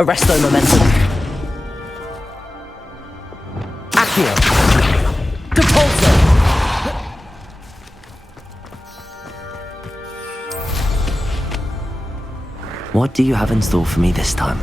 Arresto momentum. Accio. Depulso. What do you have in store for me this time?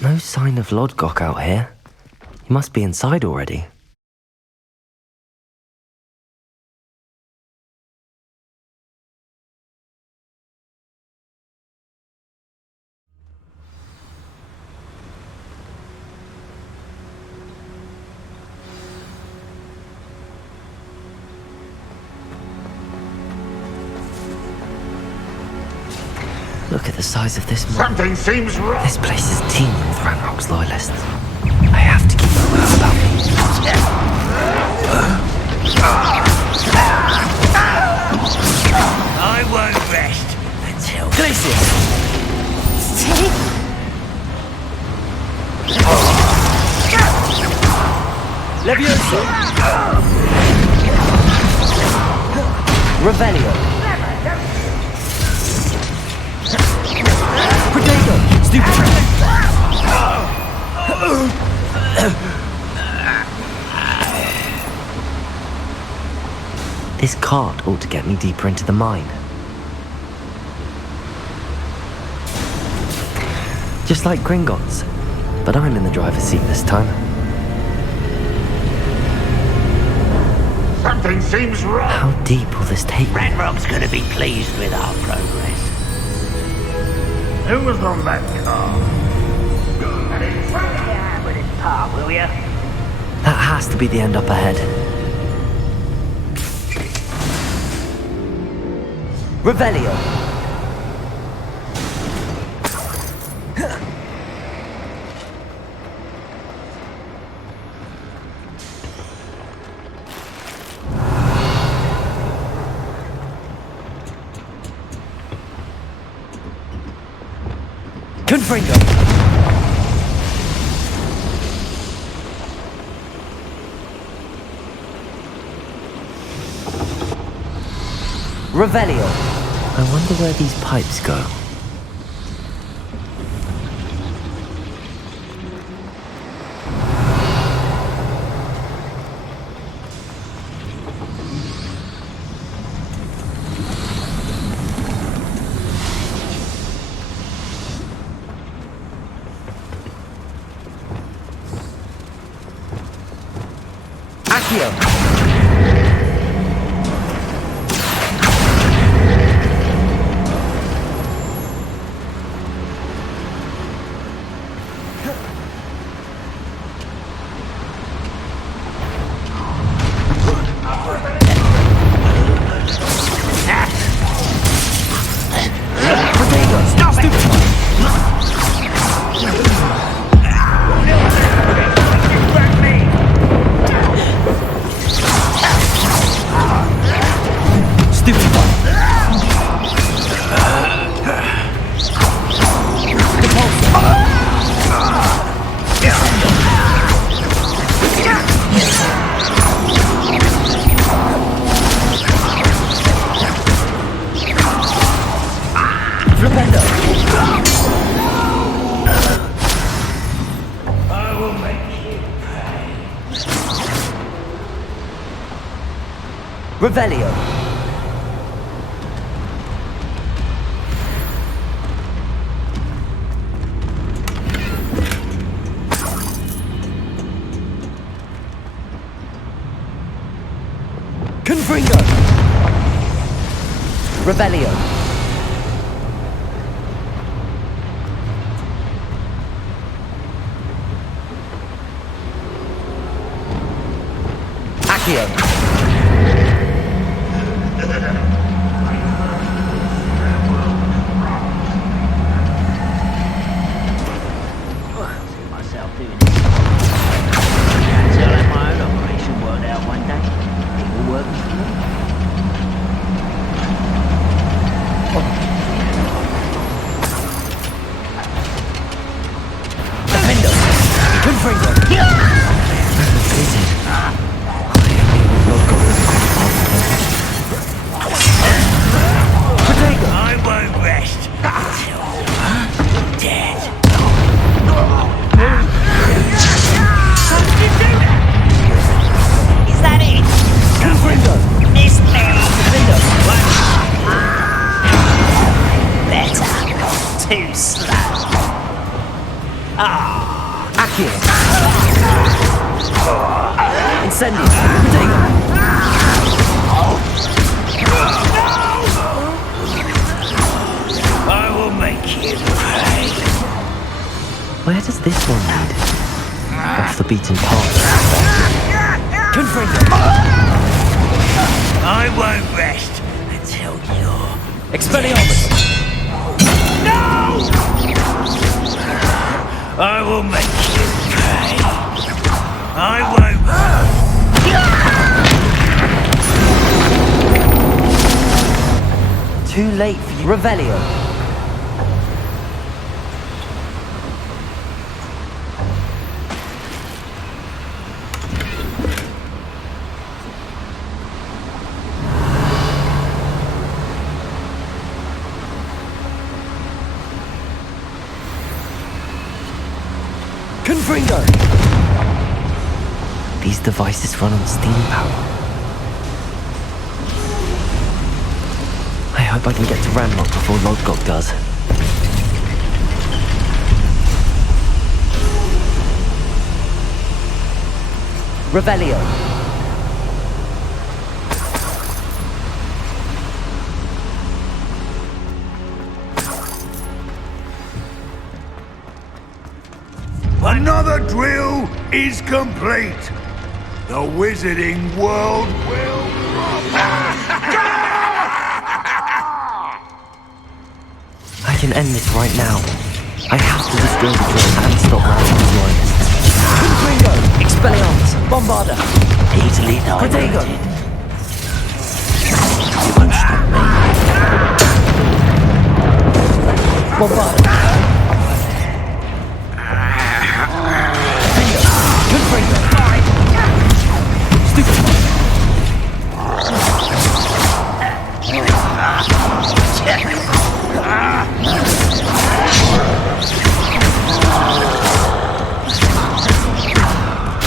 No sign of Lodgok out here. He must be inside already. Look at the size of this mine. Something seems wrong. This place is teeming with Ranrock's loyalists. I have to keep my wits about me. I won't rest until... Glacius! Levioso! Revelio! Predator! Stupid! This cart ought to get me deeper into the mine. Just like Gringotts, but I'm in the driver's seat this time. Something seems wrong. How deep will this take me? Ranrock's gonna be pleased with our progress. Who was on that car? Try your hand with his palm, will ya? That has to be the end up ahead. Revelio! Confringo! Revelio! I wonder where these pipes go. Accio! Defender! I will make you pay. Revelio! Confringo! Revelio! Accio! Myself doing it. Until I my own operation worked out one day. It will work for me. Defender! Confringo! I won't rest until you're dead. Is that it? Confringo! Missed me. Defender! Better. Too slow. Accio! Incendio! Protego! I will make you pay. Where does this one lead? Off the beaten path. Confringo! I won't rest until you're Expelliarmus! No! I will make you pay. I won't. Too late for you. Revelio! Confringo! These devices run on steam power. I hope I can get to Ranrock before Lodgok does. Revelio! Another drill is complete. The wizarding world will I can end this right now. I have to destroy the drill and stop Ranrock's loyalists. Confringo! Expelliarmus! Bombarda! Easily Protego! diverted. You won't stop me. Bombarda! Confringo! Stupid!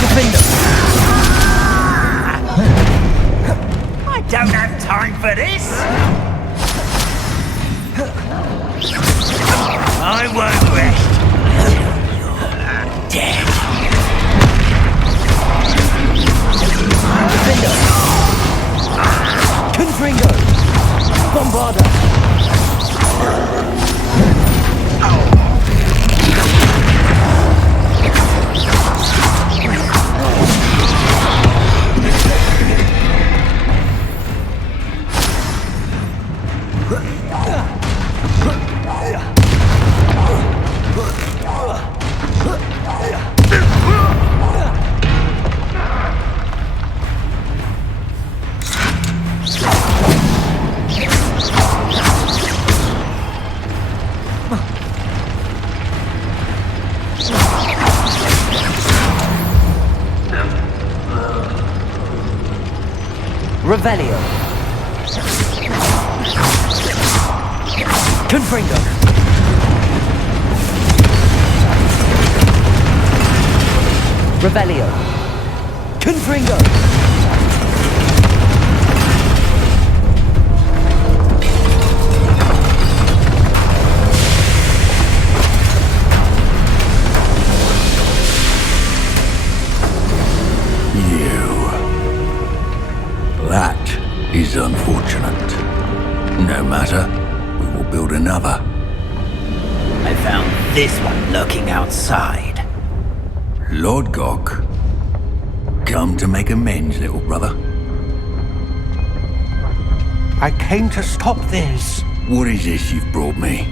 Defender! I don't have time for this. I won't rest until you're dead. Defender! Confringo! Bombarda! Revelio. Confringo! Revelio! Confringo! That is unfortunate. No matter, we will build another. I found this one lurking outside. Lord Gok, come to make amends, little brother. I came to stop this. What is this you've brought me?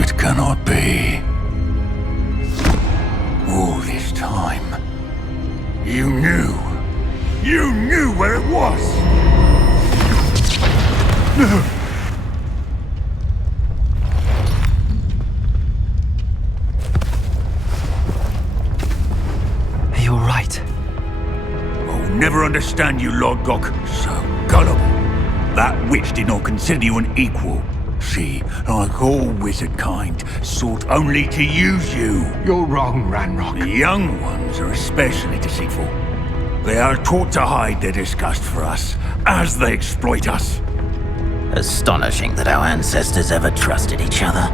It cannot be. All this time, you knew. You knew where it was. No. Are you alright? I'll never understand you, Lord Gok. So gullible. That witch did not consider you an equal. She, like all wizard kind, sought only to use you. You're wrong, Ranrock. The young ones are especially deceitful. They are taught to hide their disgust for us, as they exploit us. Astonishing that our ancestors ever trusted each other.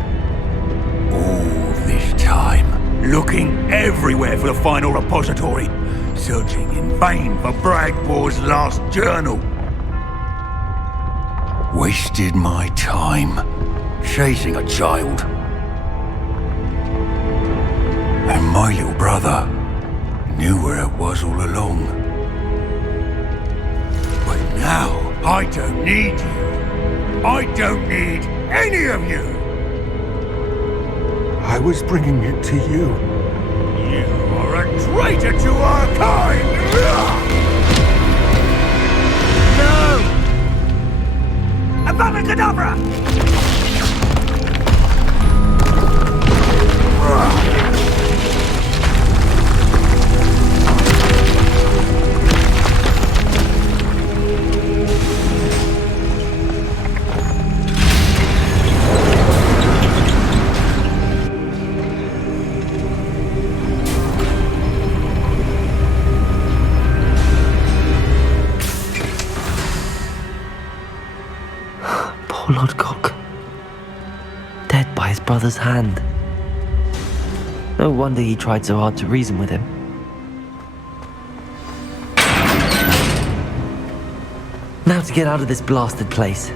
All this time, looking everywhere for the final repository, searching in vain for Bragbor's last journal. Wasted my time chasing a child. And my little brother knew where it was all along. But now, I don't need you. I don't need any of you. I was bringing it to you. You are a traitor to our kind! No! Avada Kedavra! Poor Lord Gok. Dead by his brother's hand. No wonder he tried so hard to reason with him. Now to get out of this blasted place.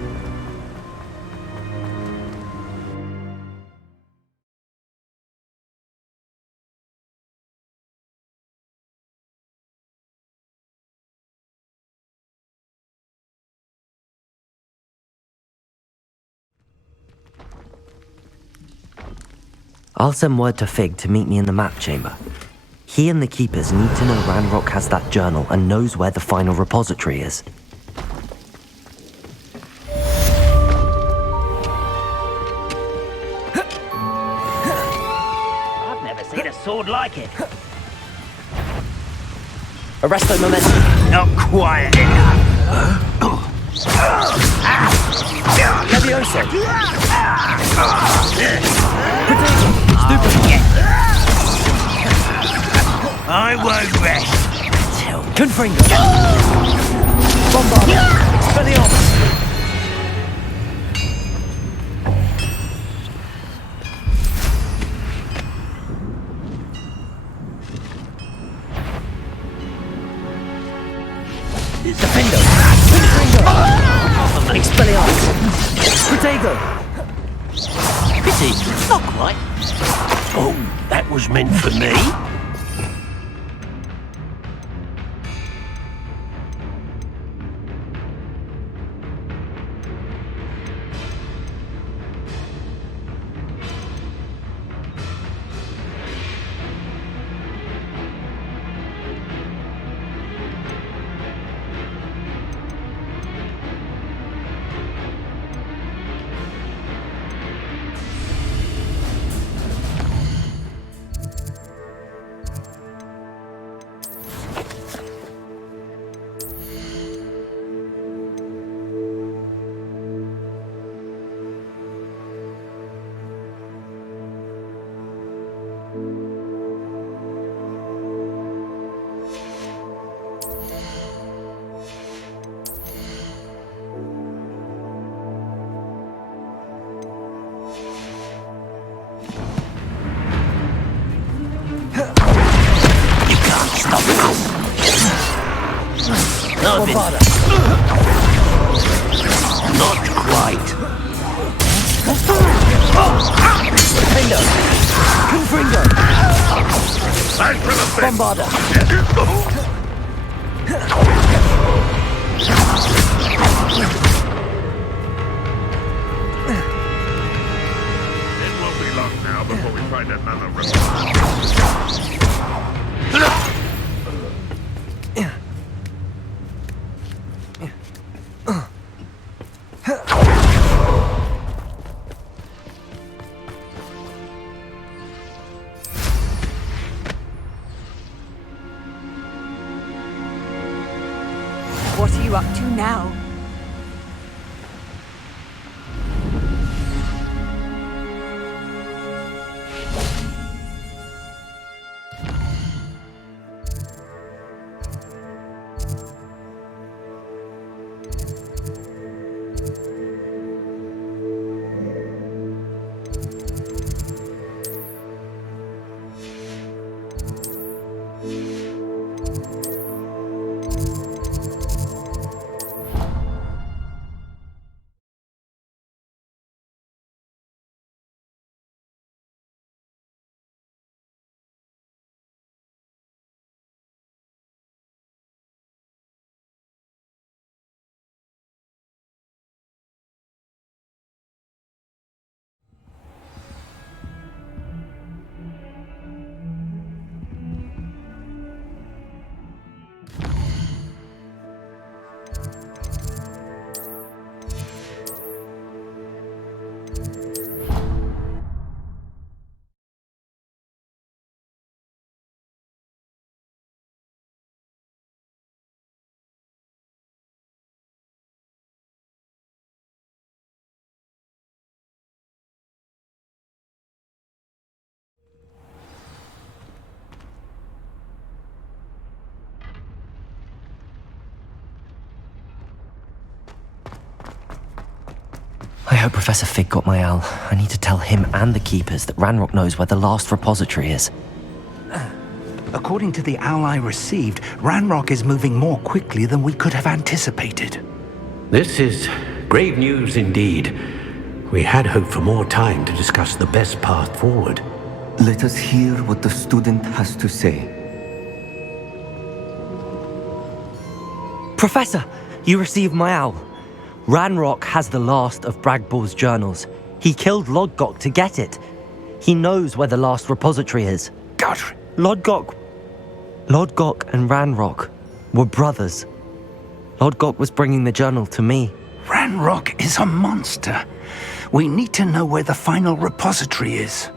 I'll send word to Fig to meet me in the map chamber. He and the Keepers need to know Ranrock has that journal and knows where the final repository is. I've never seen a sword like it. Arresto momentum. Not quiet enough. Levioso. I won't rest until Confringo. Bombard. Expelliarmus. Defendo. Confringo. Expelliarmus. Protego. pity. Not quite. Oh, that was meant for me? Bombarda! Not quite. Bingo! Confringo! Thanks for the fix. Bombarda! It won't be long now before we find another reply. What are you up to now? I hope Professor Fig got my owl. I need to tell him and the Keepers that Ranrock knows where the last repository is. According to the owl I received, Ranrock is moving more quickly than we could have anticipated. This is grave news indeed. We had hoped for more time to discuss the best path forward. Let us hear what the student has to say. Professor, you received my owl. Ranrock has the last of Bragbor's journals. He killed Lodgok to get it. He knows where the last repository is. Godfrey! Lodgok and Ranrock were brothers. Lodgok was bringing the journal to me. Ranrock is a monster. We need to know where the final repository is.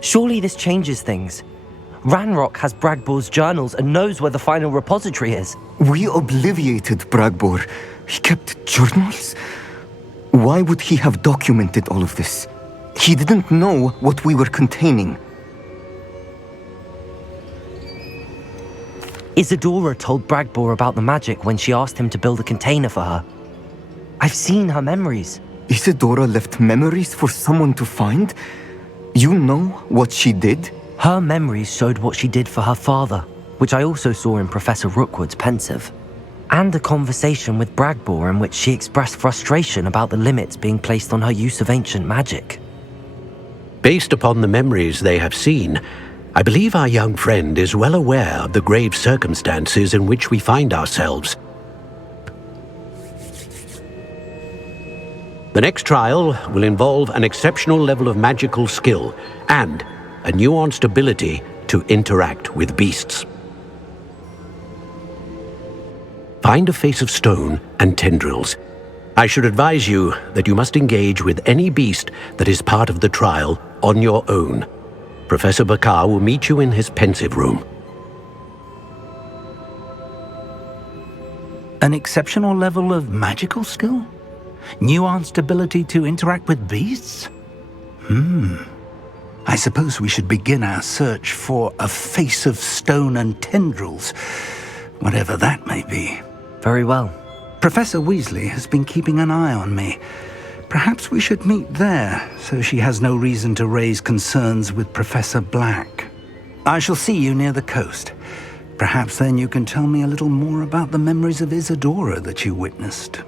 Surely this changes things. Ranrock has Bragbor's journals and knows where the final repository is. We obliviated Bragbor. He kept journals? Why would he have documented all of this? He didn't know what we were containing. Isadora told Bragbor about the magic when she asked him to build a container for her. I've seen her memories. Isadora left memories for someone to find? You know what she did? Her memories showed what she did for her father, which I also saw in Professor Rookwood's pensive, and a conversation with Bragbor in which she expressed frustration about the limits being placed on her use of ancient magic. Based upon the memories they have seen, I believe our young friend is well aware of the grave circumstances in which we find ourselves. The next trial will involve an exceptional level of magical skill and a nuanced ability to interact with beasts. Find a face of stone and tendrils. I should advise you that you must engage with any beast that is part of the trial on your own. Professor Bakar will meet you in his pensive room. An exceptional level of magical skill? Nuanced ability to interact with beasts? I suppose we should begin our search for a face of stone and tendrils, whatever that may be. Very well. Professor Weasley has been keeping an eye on me. Perhaps we should meet there, so she has no reason to raise concerns with Professor Black. I shall see you near the coast. Perhaps then you can tell me a little more about the memories of Isadora that you witnessed.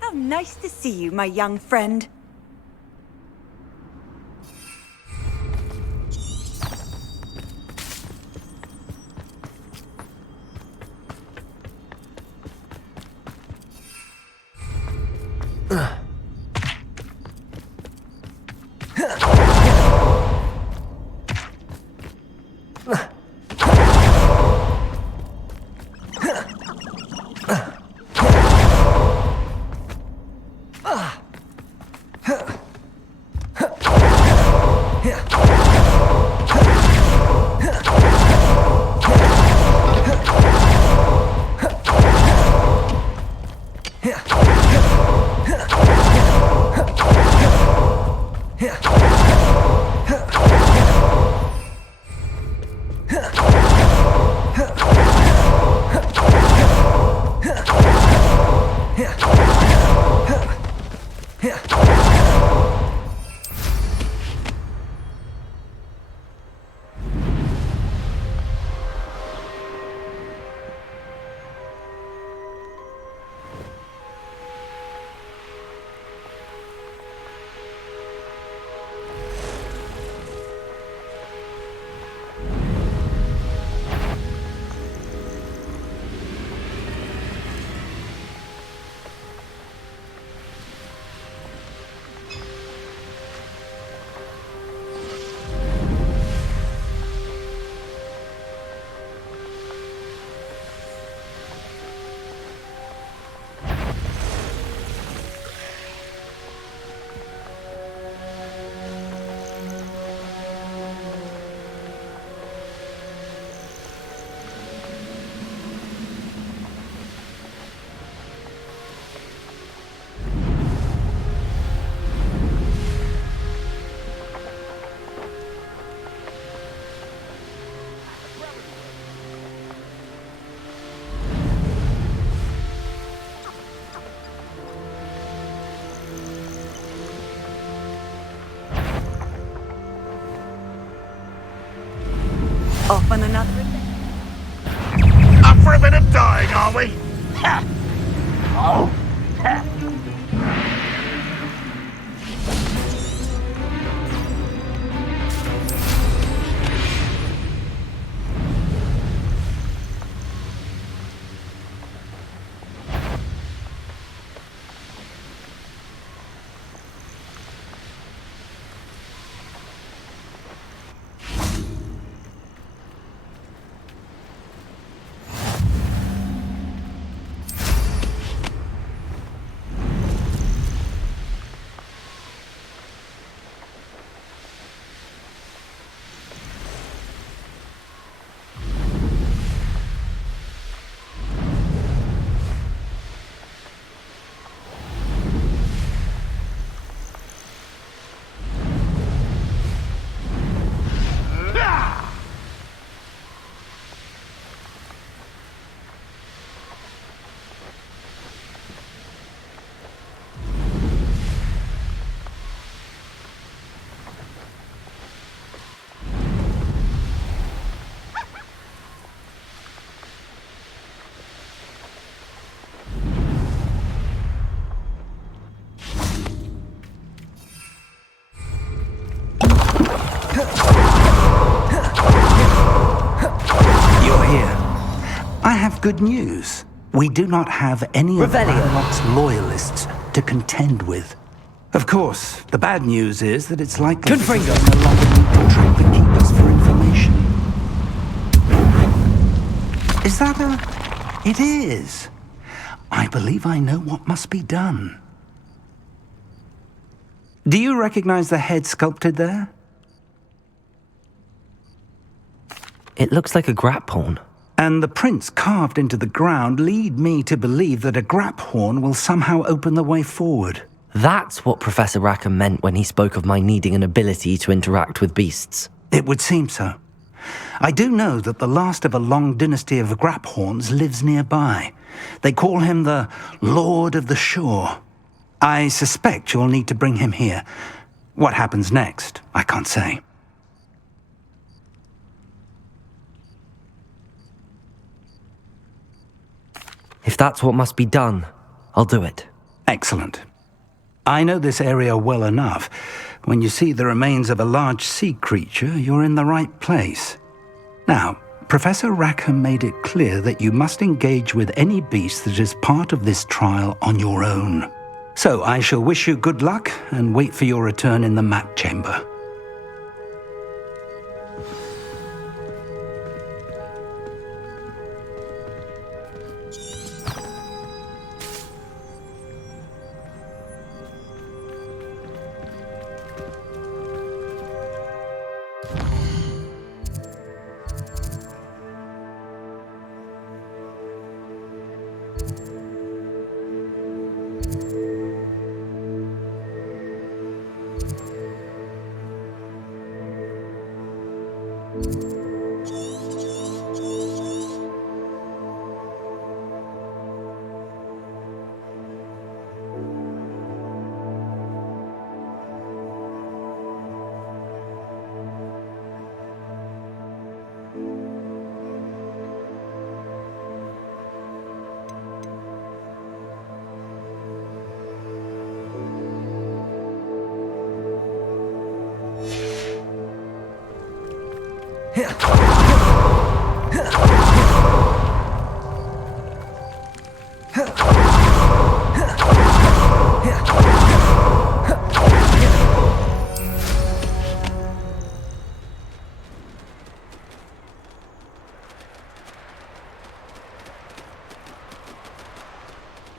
How nice to see you, my young friend. Off on another adventure. Up for a bit of dying, are we? Ha! Oh! Ha! have good news. We do not have any of Revelio. Ranrock's loyalists to contend with. Of course, the bad news is that it's likely Confringo. that we no longer need to track the Keepers for information. Is that a... It is. I believe I know what must be done. Do you recognize the head sculpted there? It looks like a grap horn. And the prints carved into the ground lead me to believe that a grap horn will somehow open the way forward. That's what Professor Rackham meant when he spoke of my needing an ability to interact with beasts. It would seem so. I do know that the last of a long dynasty of Graphorns lives nearby. They call him the Lord of the Shore. I suspect you'll need to bring him here. What happens next, I can't say. If that's what must be done, I'll do it. Excellent. I know this area well enough. When you see the remains of a large sea creature, you're in the right place. Now, Professor Rackham made it clear that you must engage with any beast that is part of this trial on your own. So I shall wish you good luck and wait for your return in the map chamber.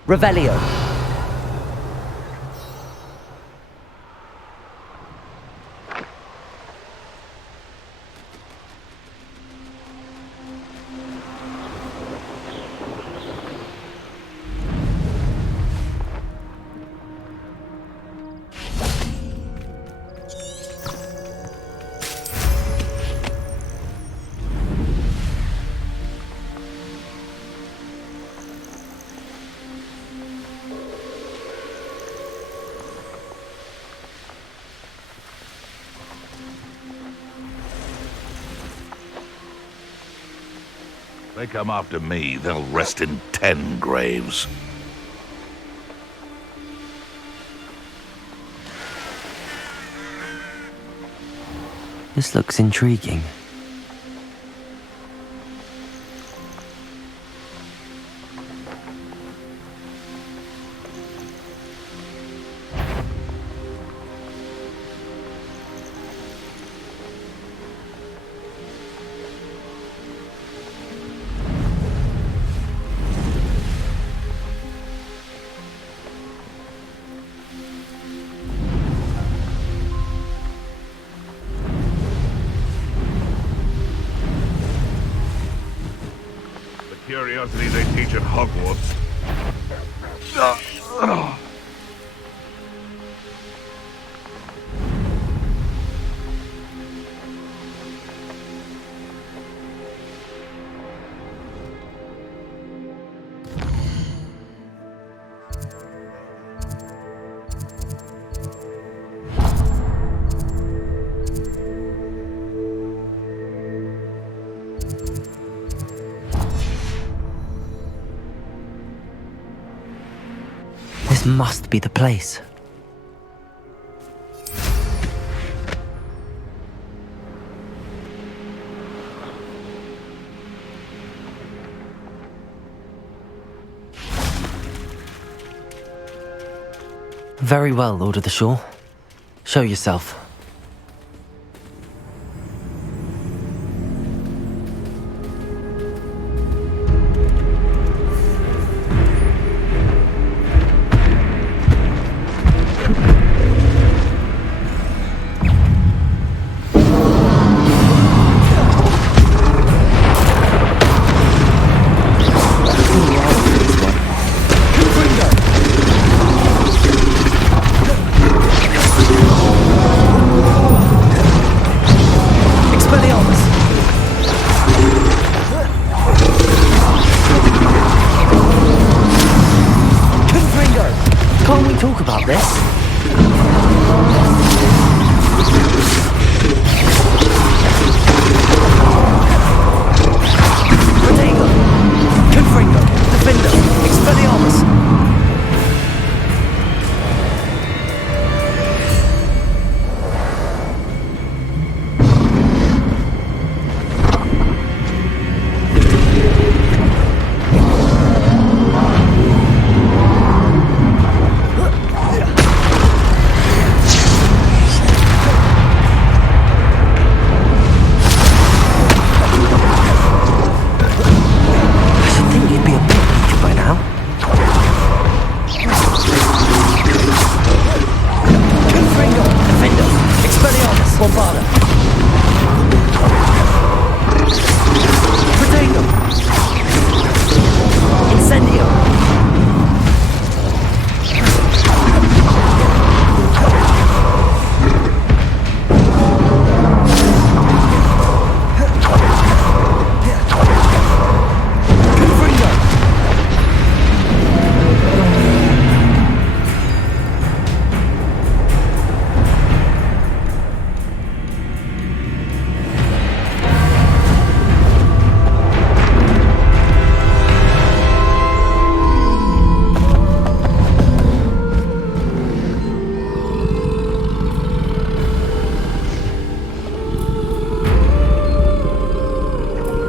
Revelio. They come after me, they'll rest in 10 graves. This looks intriguing. Curiosity they teach at Hogwarts. This must be the place. Very well, Lord of the Shore. Show yourself. Talk about this. Protego! Confringo! Defender! Expelliarmus!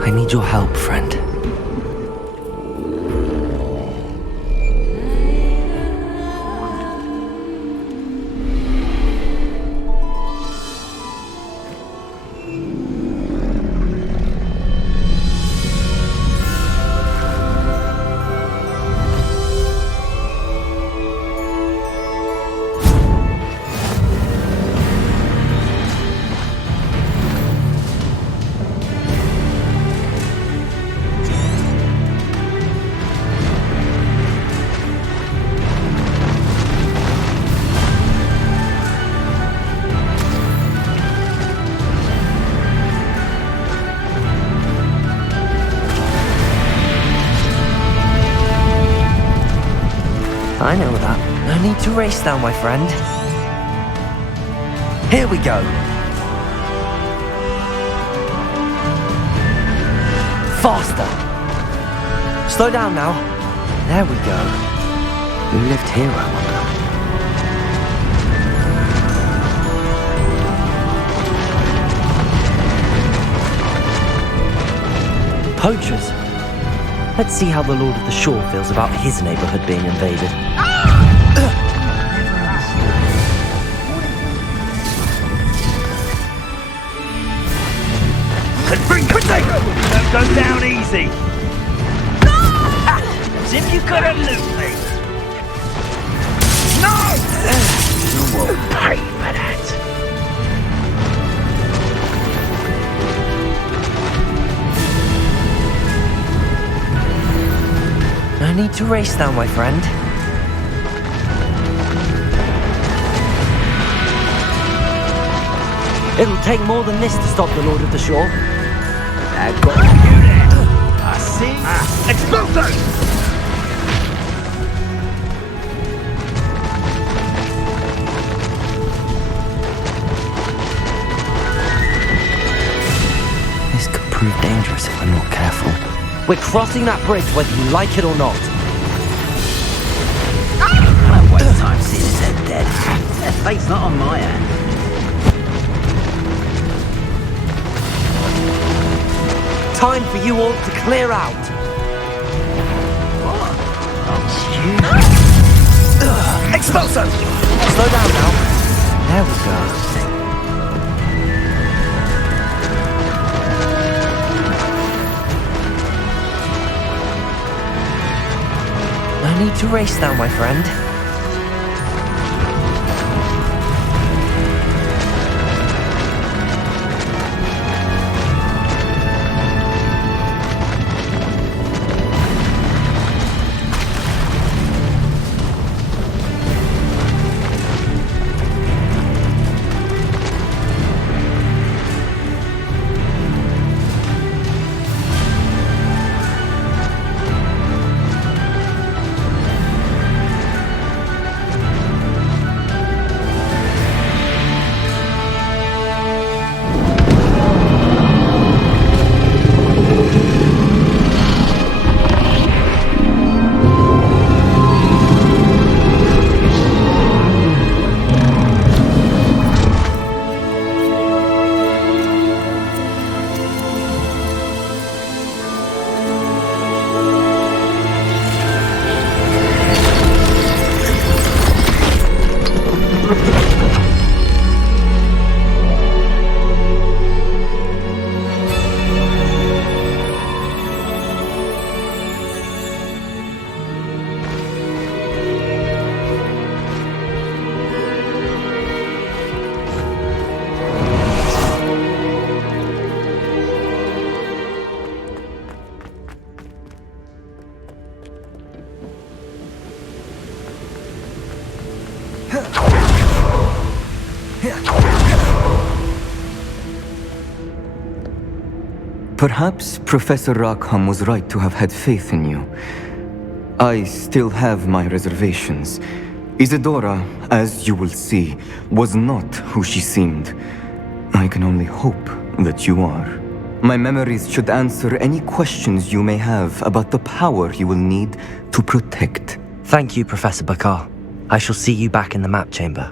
I need your help, friend. I know that. No need to race now, my friend. Here we go. Faster. Slow down now. There we go. Who lived here, I wonder? Poachers. Let's see how the Lord of the Shore feels about his neighborhood being invaded. Don't go down easy. As if you could elude me. No! You will pay for that. No need to race now, my friend. It'll take more than this to stop the Lord of the Shore. I've got you there. I see. Exploso! This could prove dangerous if I'm not careful. We're crossing that bridge whether you like it or not. I won't waste time seeing his head dead. Their fate's not on my hand. Time for you all to clear out. What? Oh, Expulso! Slow down now. There we go. No need to race now, my friend. Perhaps Professor Rackham was right to have had faith in you. I still have my reservations. Isadora, as you will see, was not who she seemed. I can only hope that you are. My memories should answer any questions you may have about the power you will need to protect. Thank you, Professor Bakar. I shall see you back in the map chamber.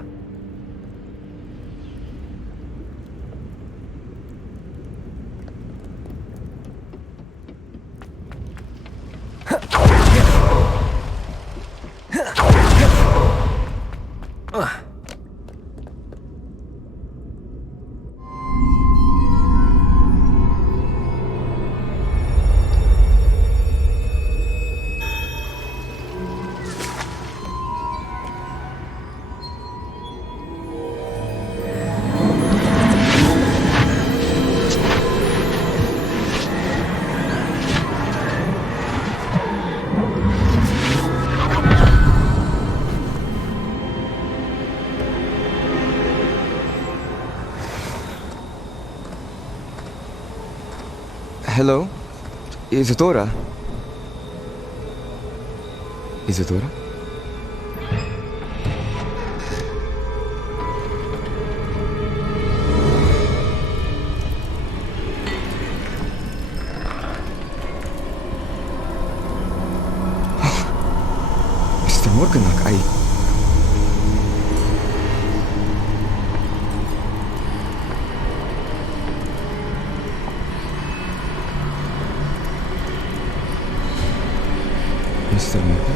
Hello? Isadora? Isadora? Mr. Morganach, Mr. Morgan?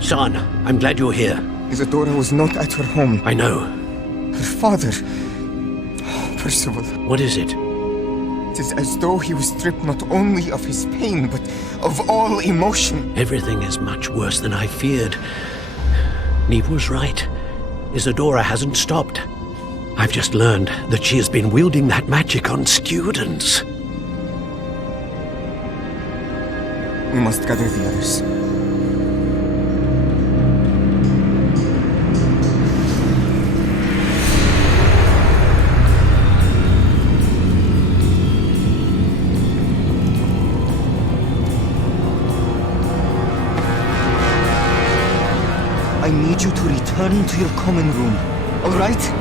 Son, I'm glad you're here. Isadora was not at her home. I know. Her father... Percival. What is it? It is as though he was stripped not only of his pain, but of all emotion. Everything is much worse than I feared. Neve was right. Isadora hasn't stopped. I've just learned that she has been wielding that magic on students. We must gather the others. I need you to return to your common room, all right?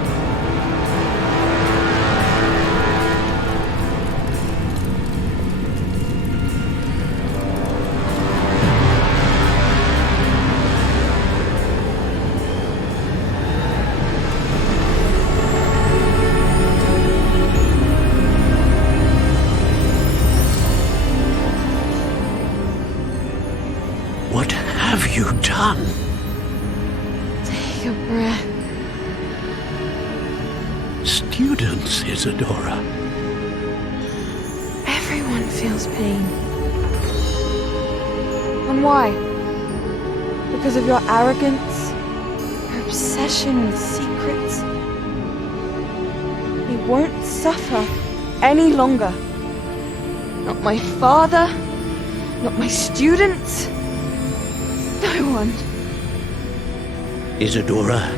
a breath. Students, Isadora. Everyone feels pain. And why? Because of your arrogance? Your obsession with secrets? He won't suffer any longer. Not my father, not my students, no one. Isadora,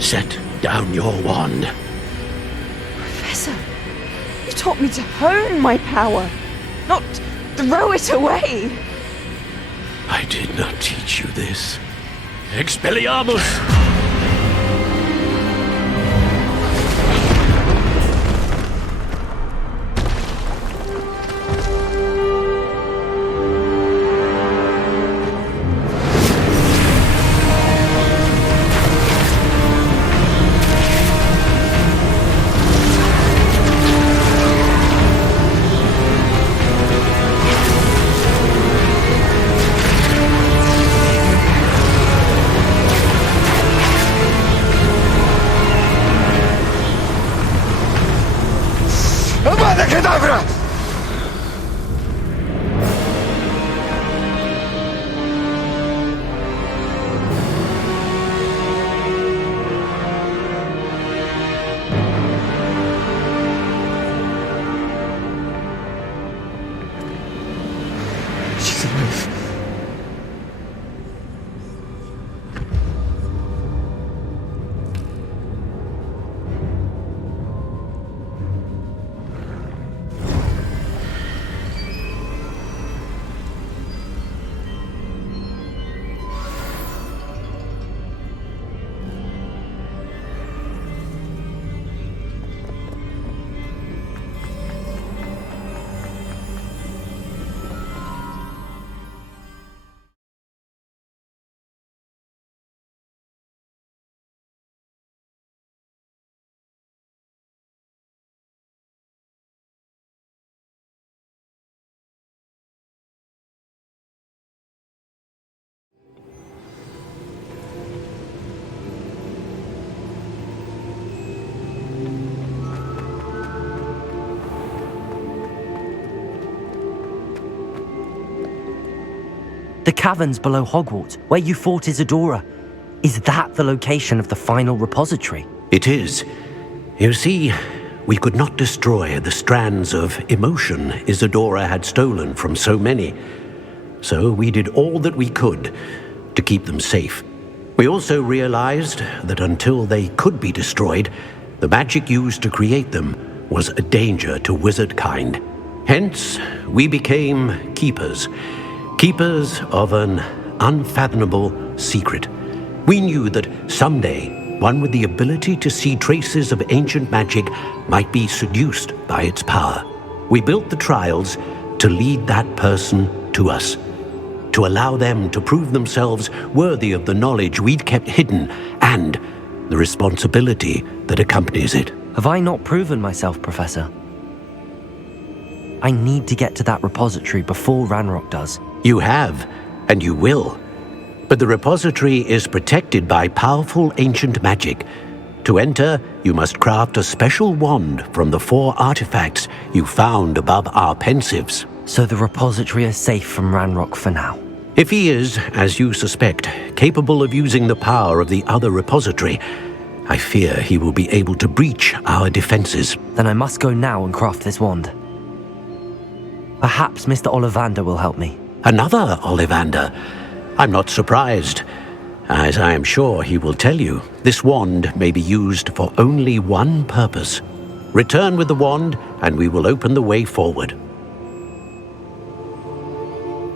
set down your wand. Professor, you taught me to hone my power, not throw it away. I did not teach you this. Expelliarmus! She's alive. The caverns below Hogwarts, where you fought Isadora. Is that the location of the final repository? It is. You see, we could not destroy the strands of emotion Isadora had stolen from so many. So we did all that we could to keep them safe. We also realized that until they could be destroyed, the magic used to create them was a danger to wizard kind. Hence, we became keepers. Keepers of an unfathomable secret. We knew that someday, one with the ability to see traces of ancient magic might be seduced by its power. We built the trials to lead that person to us, to allow them to prove themselves worthy of the knowledge we'd kept hidden and the responsibility that accompanies it. Have I not proven myself, Professor? I need to get to that repository before Ranrock does. You have, and you will. But the repository is protected by powerful ancient magic. To enter, you must craft a special wand from the 4 artifacts you found above our pensives. So the repository is safe from Ranrock for now. If he is, as you suspect, capable of using the power of the other repository, I fear he will be able to breach our defenses. Then I must go now and craft this wand. Perhaps Mr. Ollivander will help me. Another Ollivander? I'm not surprised. As I am sure he will tell you, this wand may be used for only one purpose. Return with the wand, and we will open the way forward.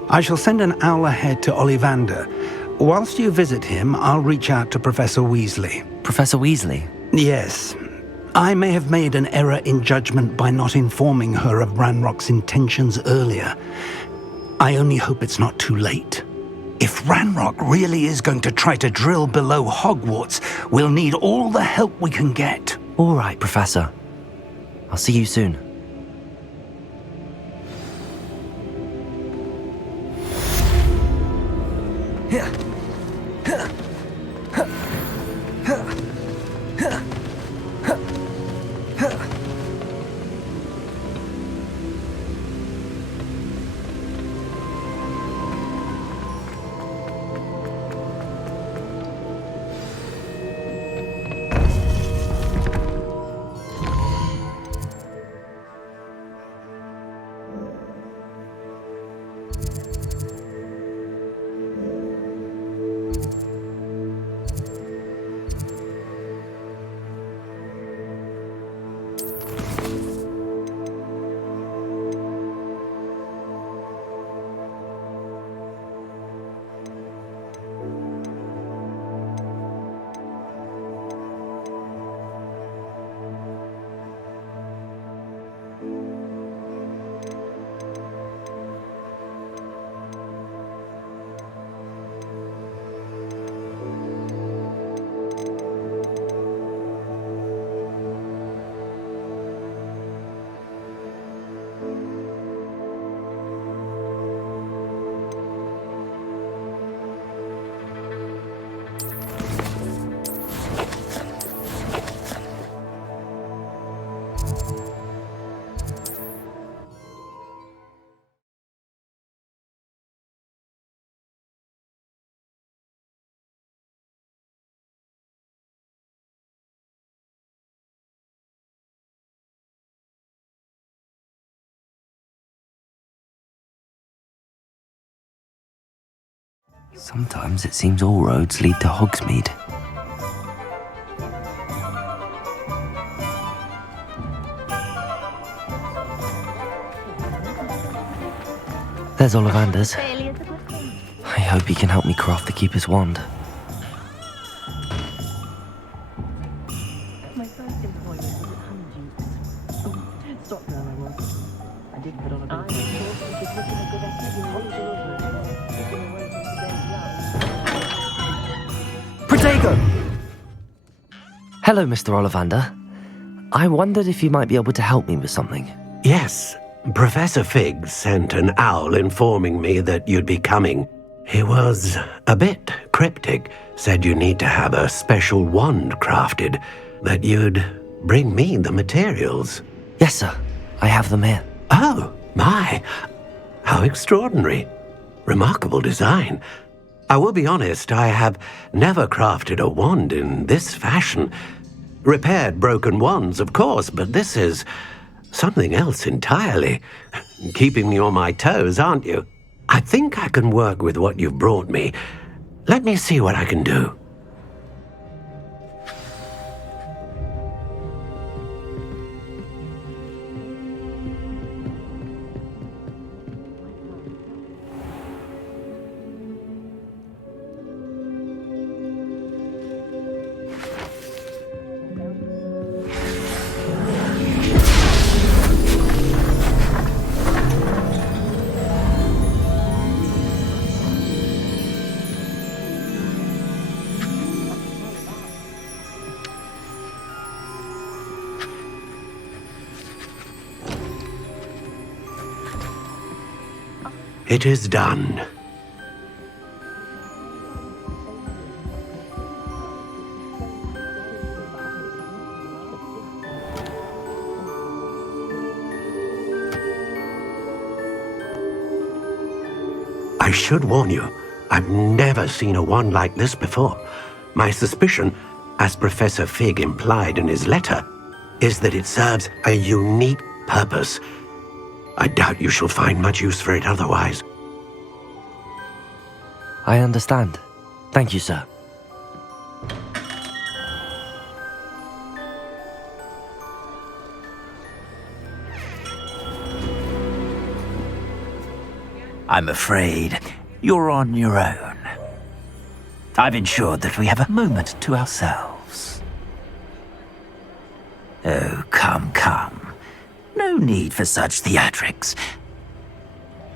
I shall send an owl ahead to Ollivander. Whilst you visit him, I'll reach out to Professor Weasley. Professor Weasley? Yes. I may have made an error in judgment by not informing her of Ranrock's intentions earlier. I only hope it's not too late. If Ranrock really is going to try to drill below Hogwarts, we'll need all the help we can get. All right, Professor. I'll see you soon. Sometimes it seems all roads lead to Hogsmeade. There's Ollivander's. I hope he can help me craft the Keeper's Wand. My first employment was at Honeydukes. Stop now, I was. I did put on a bit. It's looking a good Protego! Hello, Mr. Ollivander. I wondered if you might be able to help me with something. Yes, Professor Fig sent an owl informing me that you'd be coming. He was a bit cryptic, said you need to have a special wand crafted, that you'd bring me the materials. Yes, sir. I have them here. Oh, my. How extraordinary. Remarkable design. I will be honest, I have never crafted a wand in this fashion. Repaired broken wands, of course, but this is something else entirely. Keeping me on my toes, aren't you? I think I can work with what you've brought me. Let me see what I can do. It is done. I should warn you, I've never seen a wand like this before. My suspicion, as Professor Fig implied in his letter, is that it serves a unique purpose. I doubt you shall find much use for it otherwise. I understand. Thank you, sir. I'm afraid you're on your own. I've ensured that we have a moment to ourselves. Oh, come, come. No need for such theatrics.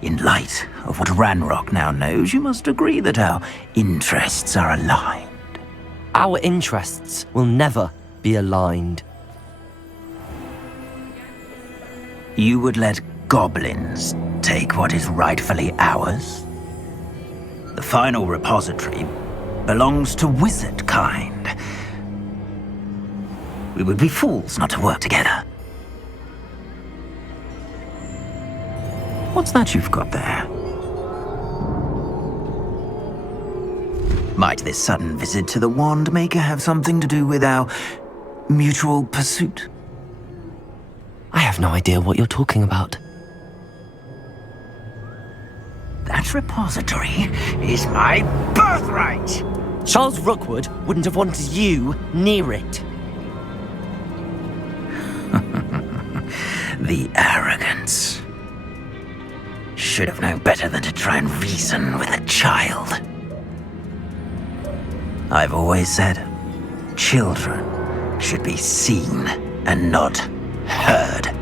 In light of what Ranrock now knows, you must agree that our interests are aligned. Our interests will never be aligned. You would let goblins take what is rightfully ours? The final repository belongs to wizard kind. We would be fools not to work together. What's that you've got there? Might this sudden visit to the Wand Maker have something to do with our mutual pursuit? I have no idea what you're talking about. That repository is my birthright! Charles Rookwood wouldn't have wanted you near it. The arrogance. Should have known better than to try and reason with a child. I've always said, children should be seen and not heard.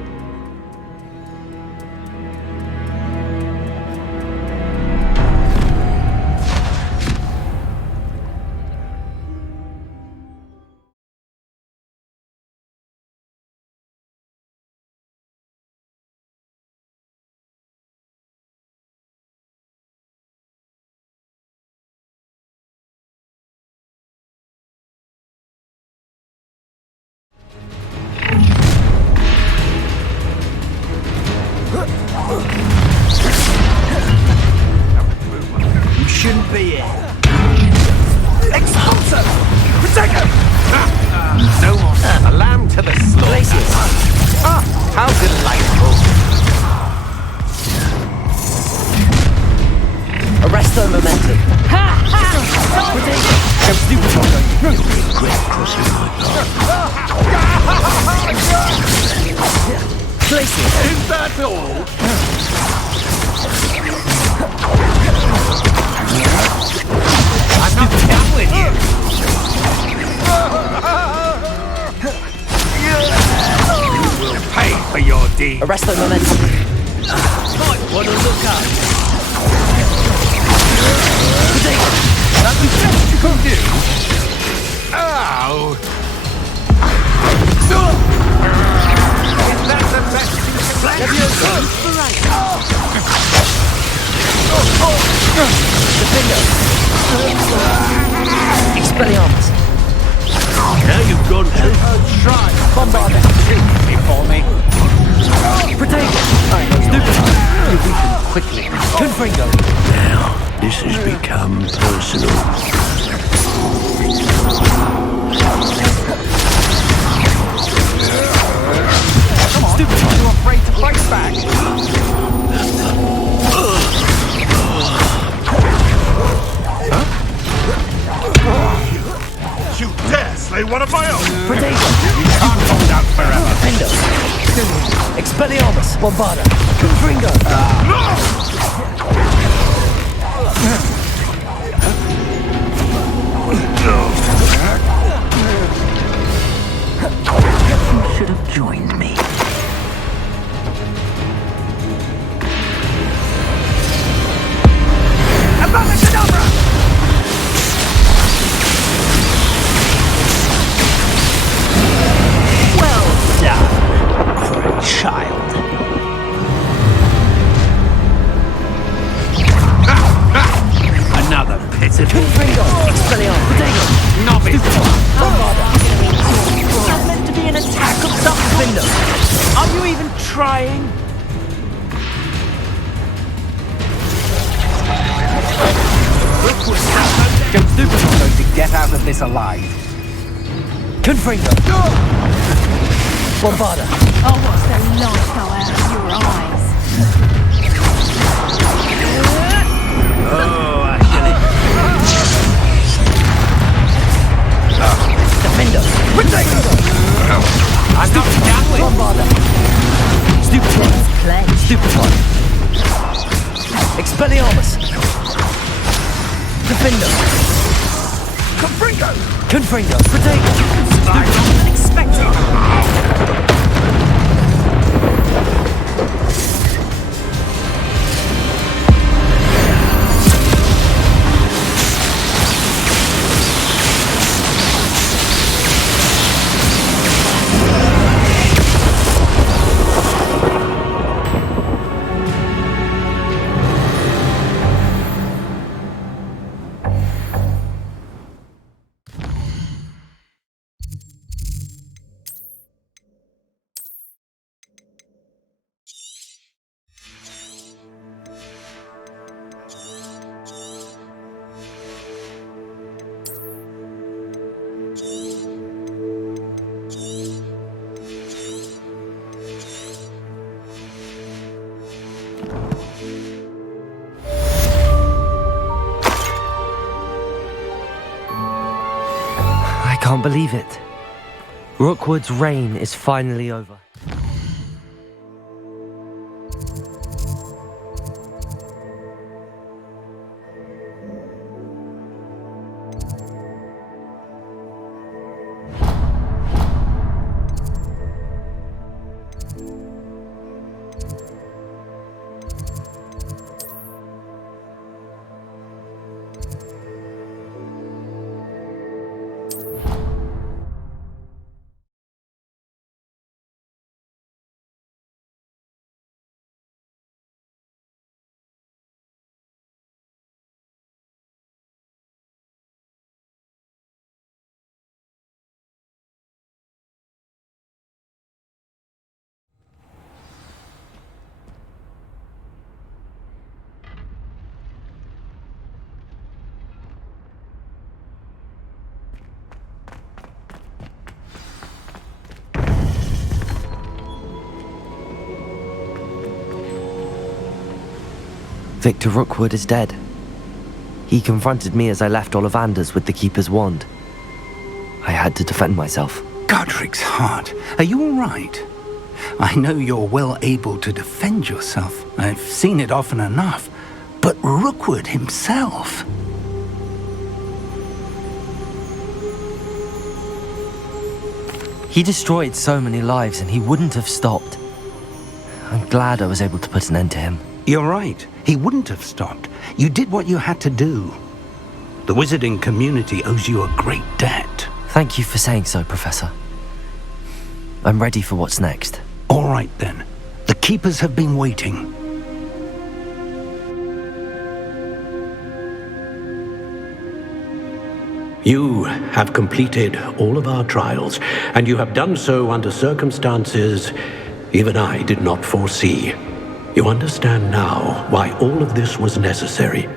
deed. Arresto momentum. Might want to look up. That's the best you can do. Ow! Is that the best you can do? Defender. Expelliarmus. Now you've gone to... Try. Bombarder. Before me. Protego. Stupid. You weaken quickly. Confringo. Now, this has become personal. Come on. Stupid. Are you afraid to fight back? You dare slay one of my own! Protego. You can't hold out forever. Defender. Expelliarmus. Bombarder. Confringo. You should have joined me. Well done for a child. Another pitiful Confringo. Expelliarmus. Protego. novice. Bombarder. Is that meant to be an attack of some Defender. Are you even trying? Go stupid. I'm going to get out of this alive. Confringo. Bombarder. Oh, what's the light go out of your eyes? Oh, actually. Defender. Protego. I'm not done with. Bombarder. Stupid one. Stupid one. Expelliarmus. Defender. Confringo! Confringo. Protego. I wasn't expecting. I can't believe it. Rookwood's reign is finally over. Victor Rookwood is dead. He confronted me as I left Ollivander's with the Keeper's wand. I had to defend myself. Godric's heart, are you all right? I know you're well able to defend yourself. I've seen it often enough. But Rookwood himself... He destroyed so many lives and he wouldn't have stopped. I'm glad I was able to put an end to him. You're right. He wouldn't have stopped. You did what you had to do. The wizarding community owes you a great debt. Thank you for saying so, Professor. I'm ready for what's next. All right, then. The Keepers have been waiting. You have completed all of our trials, and you have done so under circumstances even I did not foresee. You understand now why all of this was necessary.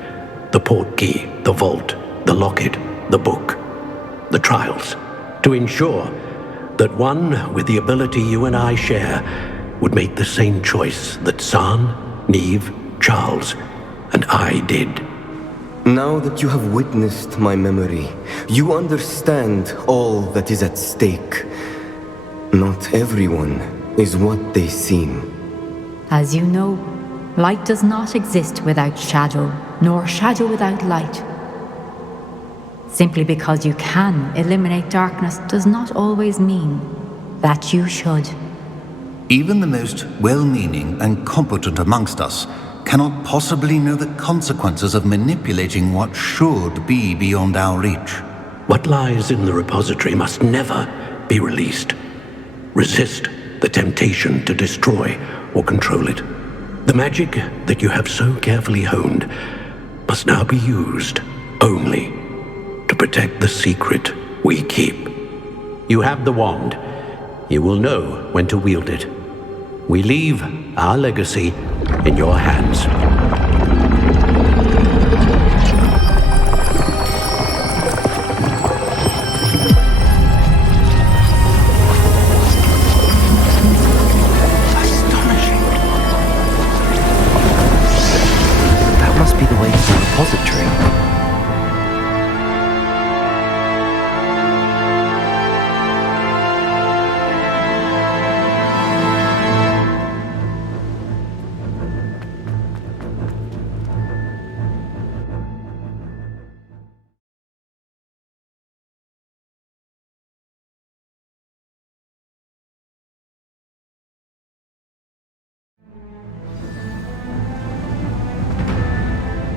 The portkey, the vault, the locket, the book, the trials. To ensure that one with the ability you and I share would make the same choice that San, Neve, Charles, and I did. Now that you have witnessed my memory, you understand all that is at stake. Not everyone is what they seem. As you know, light does not exist without shadow, nor shadow without light. Simply because you can eliminate darkness does not always mean that you should. Even the most well-meaning and competent amongst us cannot possibly know the consequences of manipulating what should be beyond our reach. What lies in the repository must never be released. Resist the temptation to destroy or control it. The magic that you have so carefully honed must now be used only to protect the secret we keep. You have the wand. You will know when to wield it. We leave our legacy in your hands. Astonishing. That must be the way to the repository.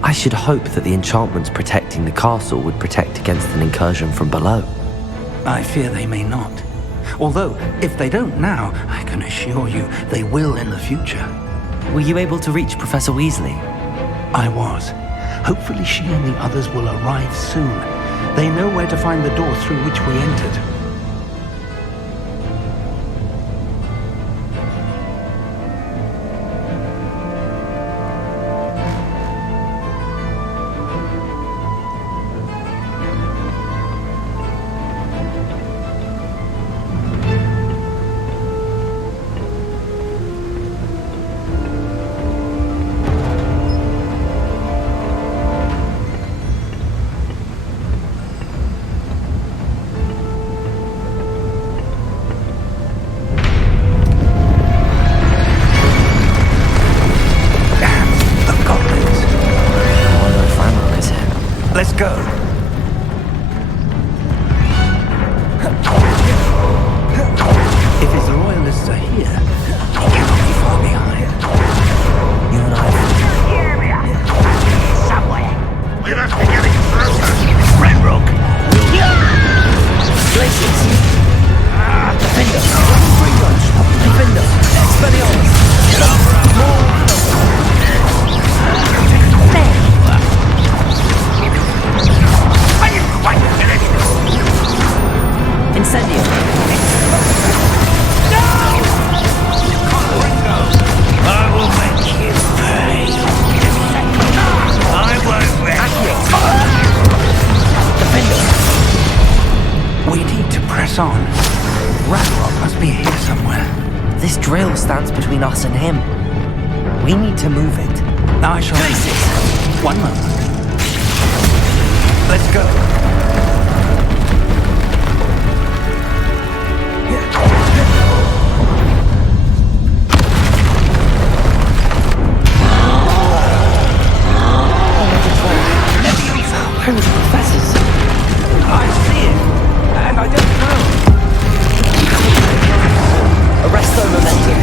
I should hope that the enchantments protecting the castle would protect against an incursion from below. I fear they may not. Although, if they don't now, I can assure you they will in the future. Were you able to reach Professor Weasley? I was. Hopefully she and the others will arrive soon. They know where to find the door through which we entered. Let's go. If his loyalists are here, he cannot be far behind. You and I... Somewhere. We must be getting closer. Ranrock. Places! Defender! Springrush! Defender! Expelliarmus! Incendio! I will make you pay. I won't rest. Defender! We need to press on. Ranrock must be here somewhere. This drill stands between us and him. We need to move it. I shall... One moment. Let's go. Where are the professors? I see it, and I don't know. Arresto momentum.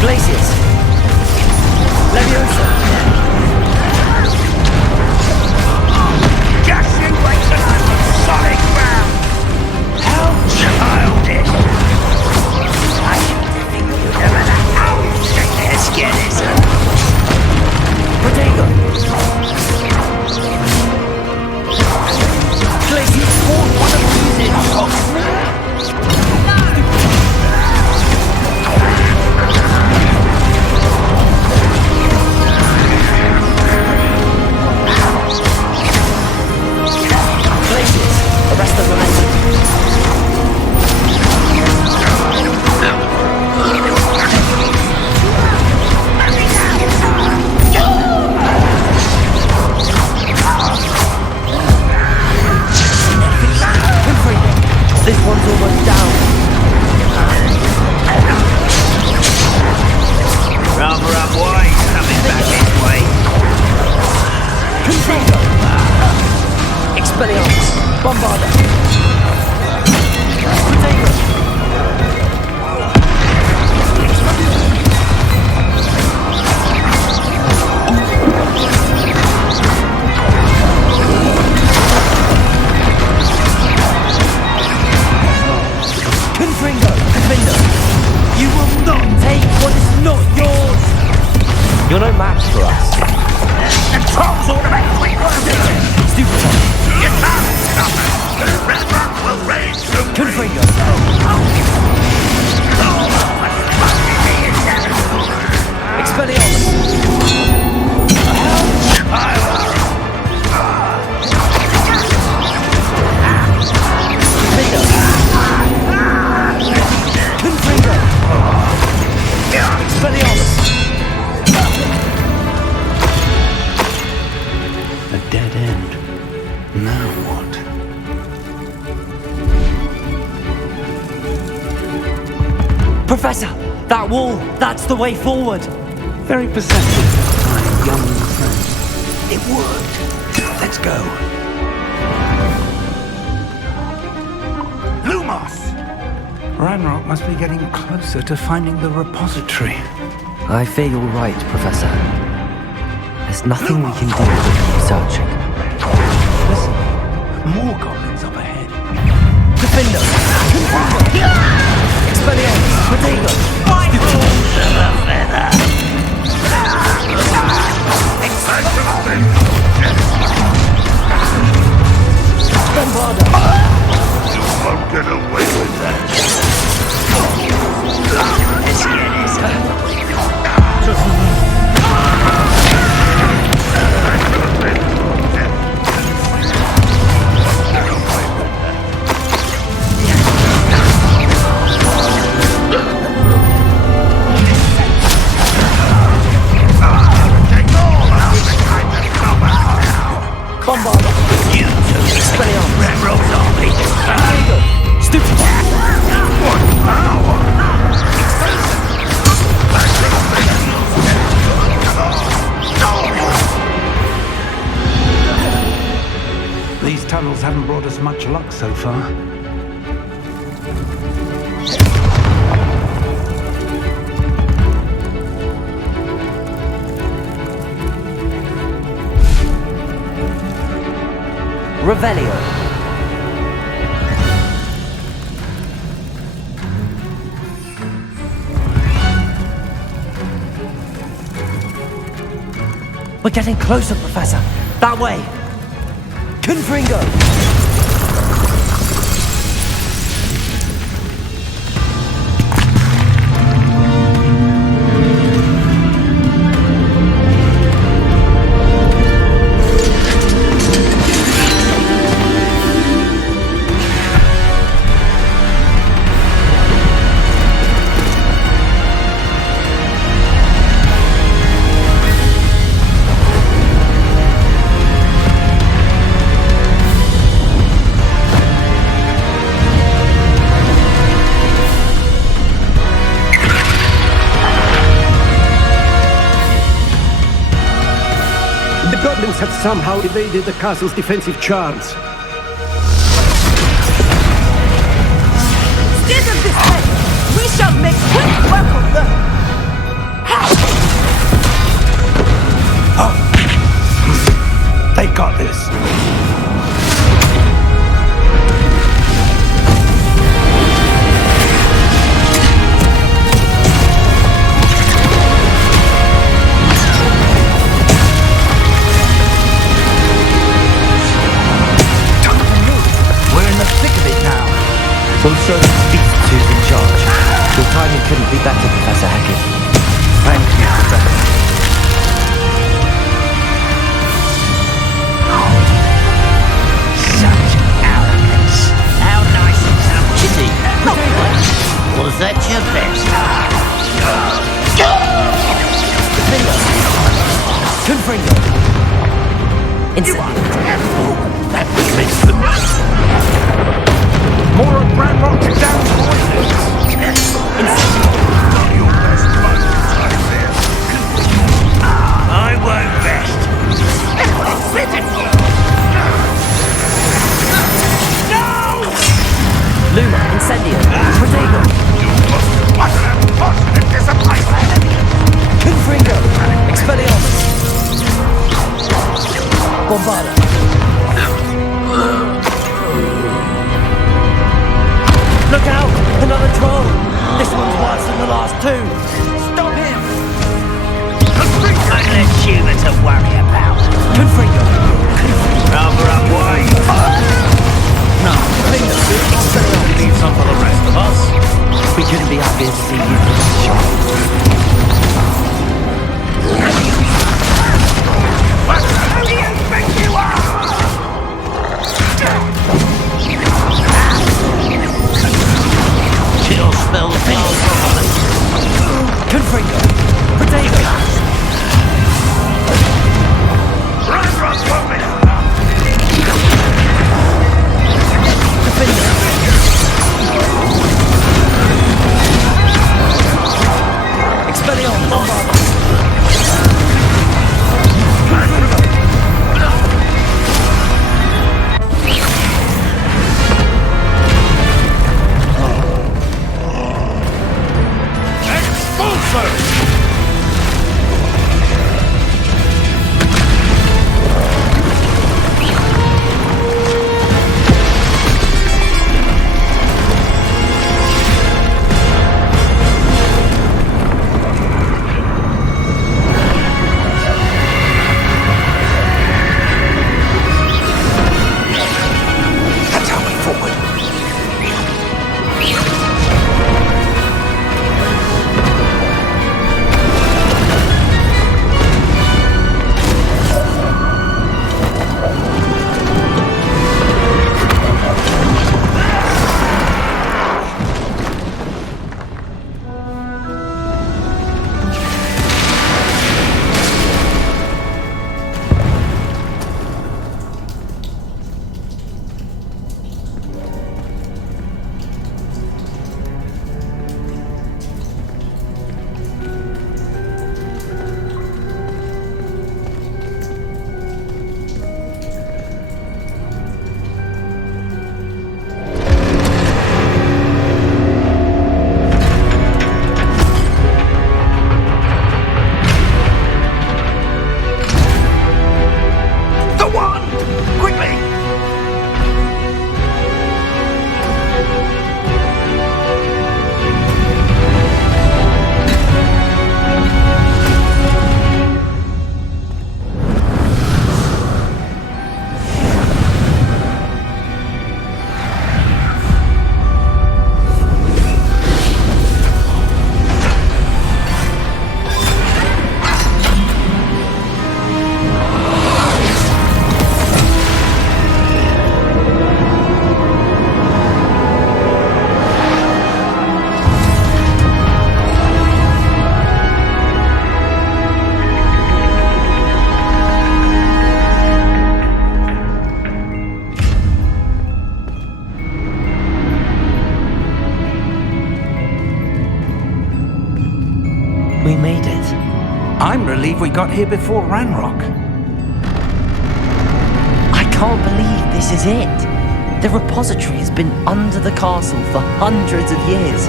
Glaciers. This one's almost down. Rather unwise coming back this way. Confringo! Expelliarmus! Bombarda! Protego! Confringo! Confringo! You will not take what is not yours! You're no match for us. The trolls automatically working. Stupid. You can't stop us. Ranrock will raise the Confringo. Expelliarmus. Confringo. Expelliarmus. A dead end. Now what? Professor, that wall, that's the way forward. Very perceptive, my young friend. It worked. Let's go. Lumos! Ranrock must be getting closer to finding the repository. I fear you're right, Professor. There's nothing we can do but keep searching. Listen, more goblins up ahead. Defender! Expelliarmus! Protego! Bombarda! You won't get away with that. Bombarda! You two Expelliarmus! Ranrock's army. Stupid! What power! These tunnels haven't brought us much luck so far. Revelio. We're getting closer, Professor. That way. Confringo. The goblins have somehow evaded the castle's defensive charms. Steer them this way! We shall make quick work of them! They got this. Also, Beast who's in charge. Your timing couldn't be better, Professor Hackett. Thank you, Professor. Such arrogance. How nice and self-pity. Was that your best? Confringo. Incendio. That was them. More Avada! Look out! Another troll! This one's worse than the last two! Stop him! I'll let you to worry about. Confringo! Rather up way. No, Leave some for the rest of us. we couldn't be happier to see you. What the hell do you think you are? Chill spell things. Confringo! Potato! Run, woman! Expelliarmus! We made it. I'm relieved we got here before Ranrock. I can't believe this is it. The repository has been under the castle for hundreds of years.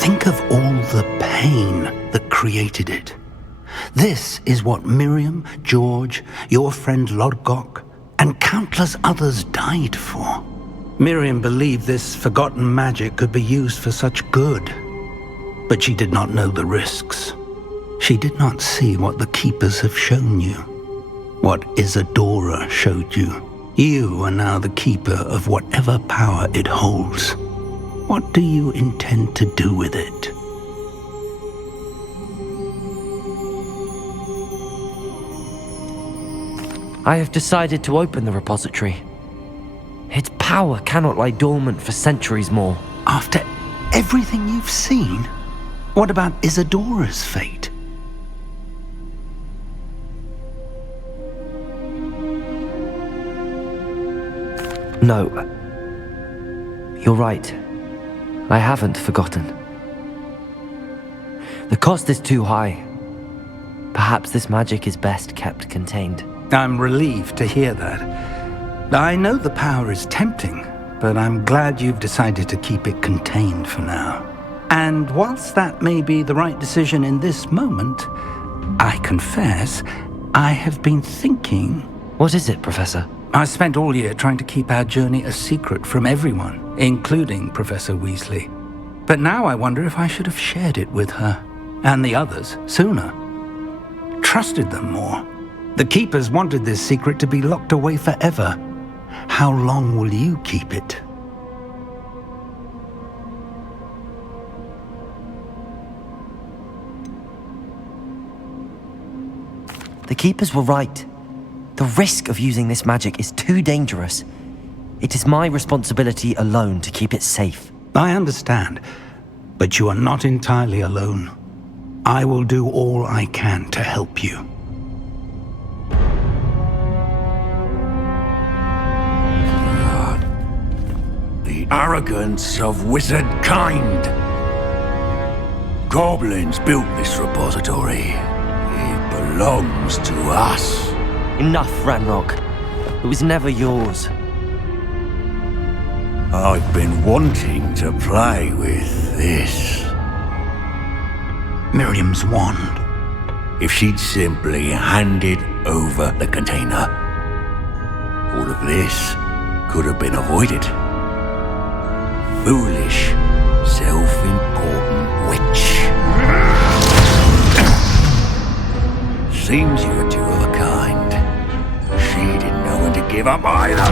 Think of all the pain that created it. This is what Miriam, George, your friend Lodgok, and countless others died for. Miriam believed this forgotten magic could be used for such good, but she did not know the risks. She did not see what the Keepers have shown you, what Isadora showed you. You are now the Keeper of whatever power it holds. What do you intend to do with it? I have decided to open the repository. Its power cannot lie dormant for centuries more. After everything you've seen, what about Isadora's fate? No. You're right. I haven't forgotten. The cost is too high. Perhaps this magic is best kept contained. I'm relieved to hear that. I know the power is tempting, but I'm glad you've decided to keep it contained for now. And whilst that may be the right decision in this moment, I confess, I have been thinking... What is it, Professor? I spent all year trying to keep our journey a secret from everyone, including Professor Weasley. But now I wonder if I should have shared it with her, and the others, sooner. Trusted them more. The Keepers wanted this secret to be locked away forever. How long will you keep it? The Keepers were right. The risk of using this magic is too dangerous. It is my responsibility alone to keep it safe. I understand, but you are not entirely alone. I will do all I can to help you. The arrogance of wizard kind. Goblins built this repository. It belongs to us. Enough, Ranrock. It was never yours. I've been wanting to play with this. Miriam's wand. If she'd simply handed over the container, all of this could have been avoided. Foolish, self-important witch. Seems you were two of a kind. She didn't know when to give up either.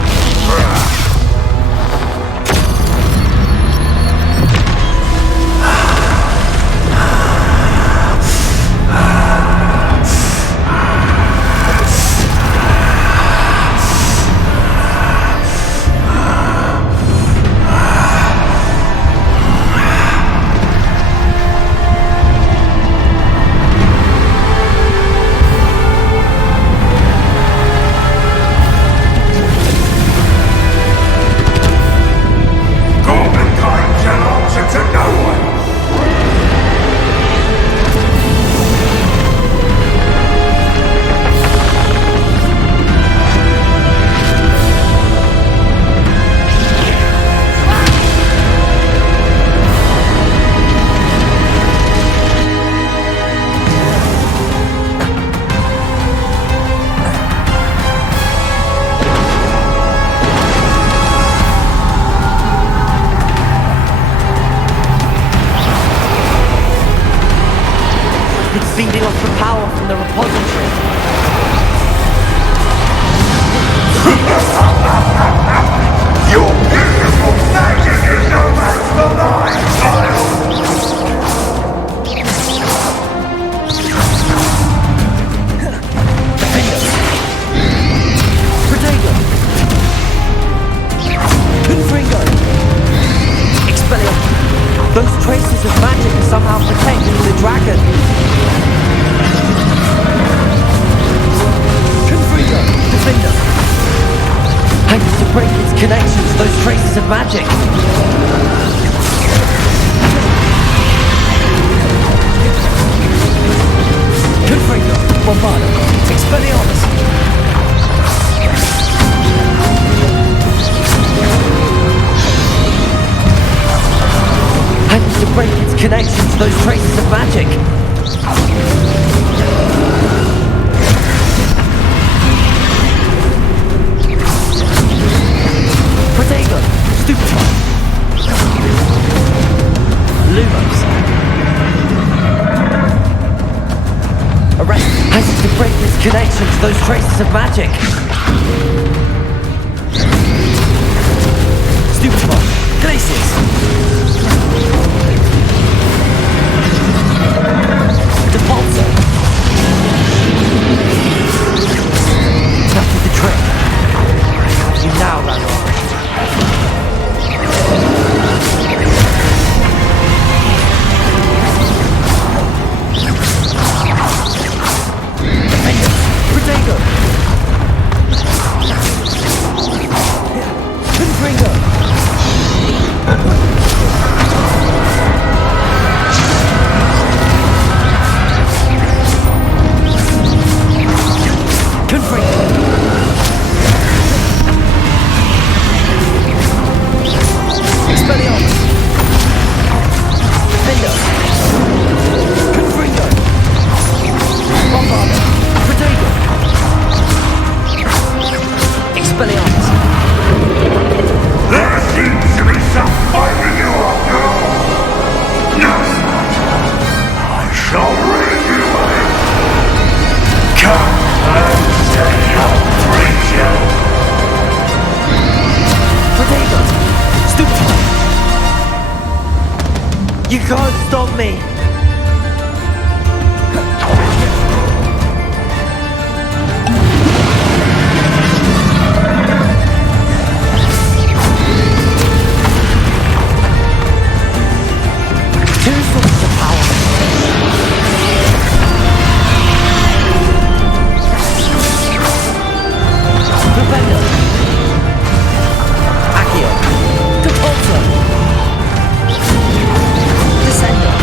Feeding off the power from the repository. Your beautiful magic is no match for mine, child! Protego! Confringo! Expelliarmus! Those traces of magic are somehow protecting the dragon! Confringo! Defender! I need to break its connections, those traces of magic! Confringo! Bombardo! Expelliarmus! I need to break its connections, those traces of magic! Protego! Stupefy! Lumos! Arrest! I need to break its connections, those traces of magic! Stupefy! Glaciers! Depulso! That did the trick. You now, Ranrock. Protego! You can't stop me! Two sources of power. Defender. Accio. Capulso. Descender.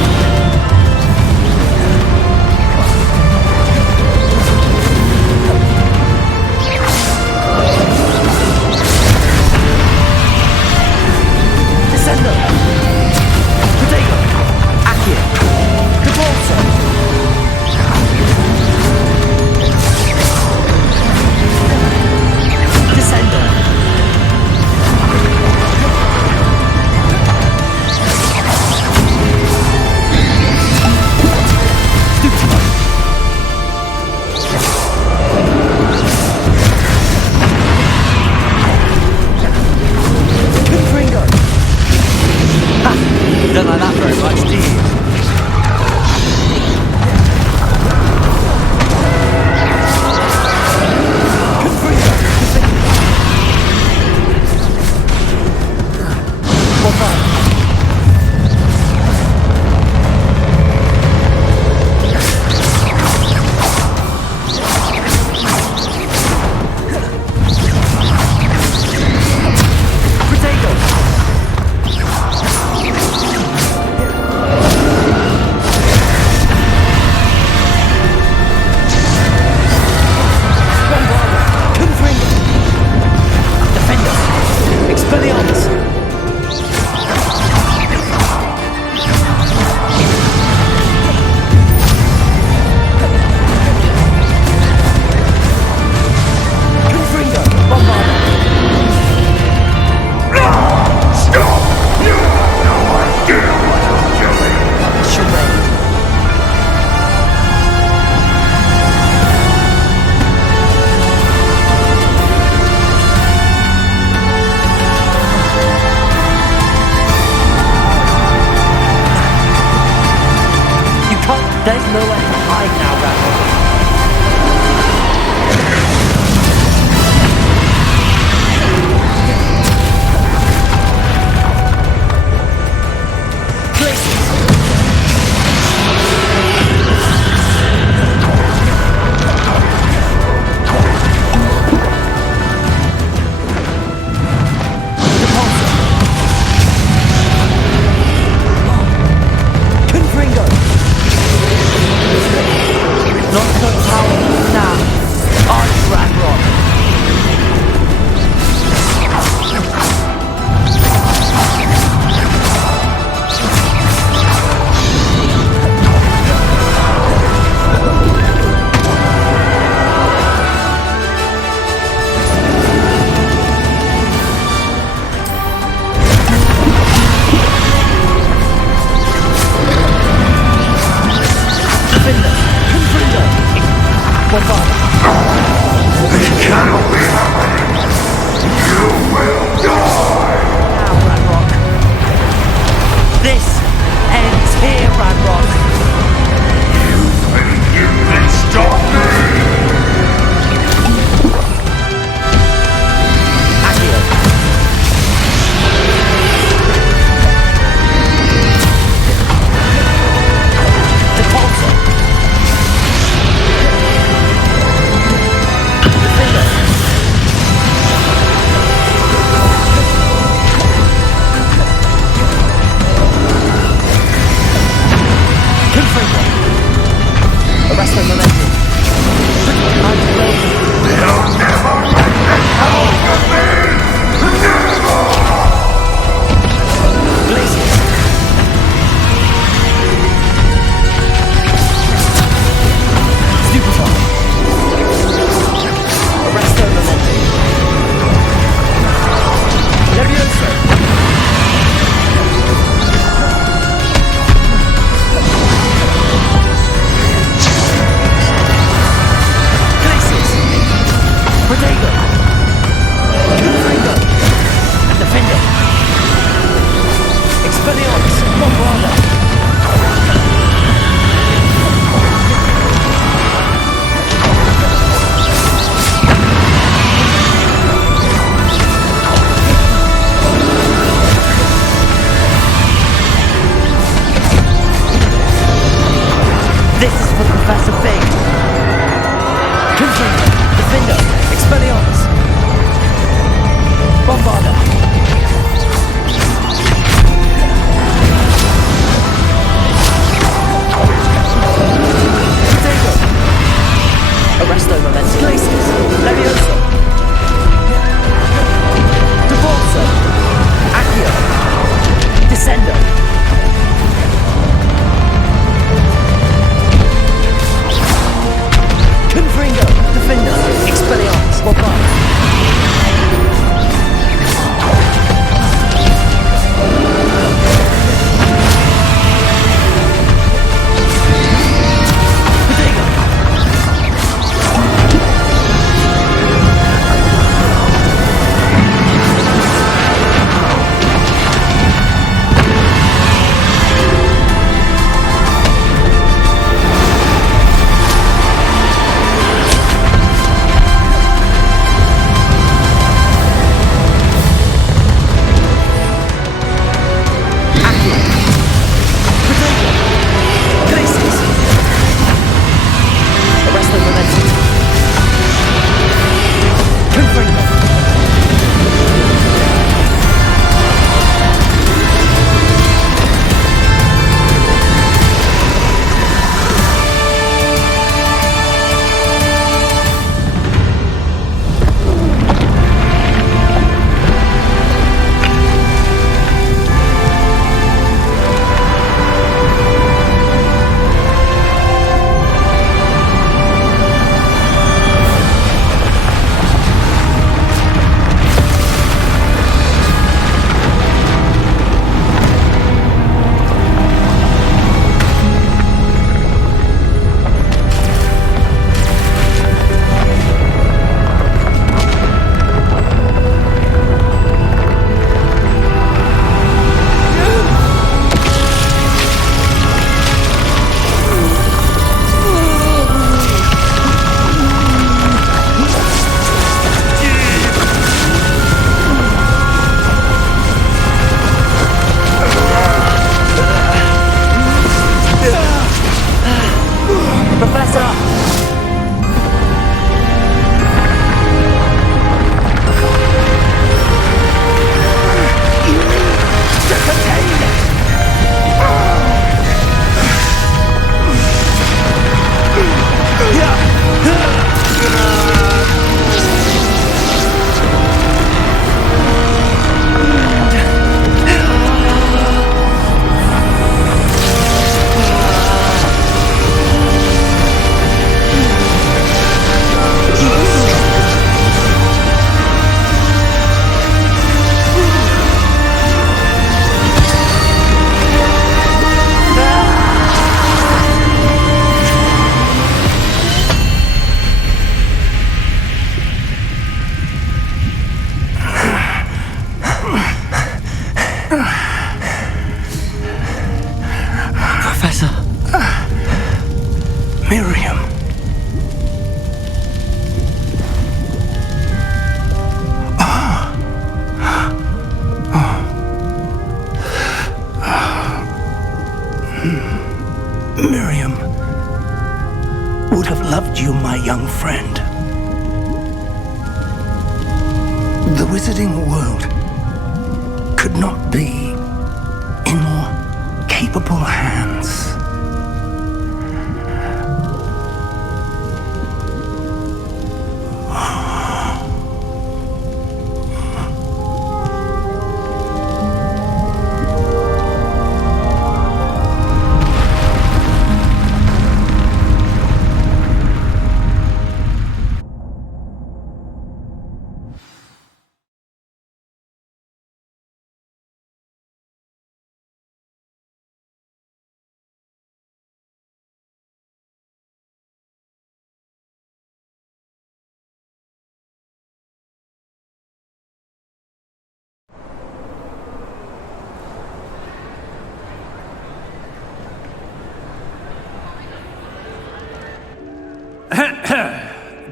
you, my young friend. The wizarding world could not be in more capable hands.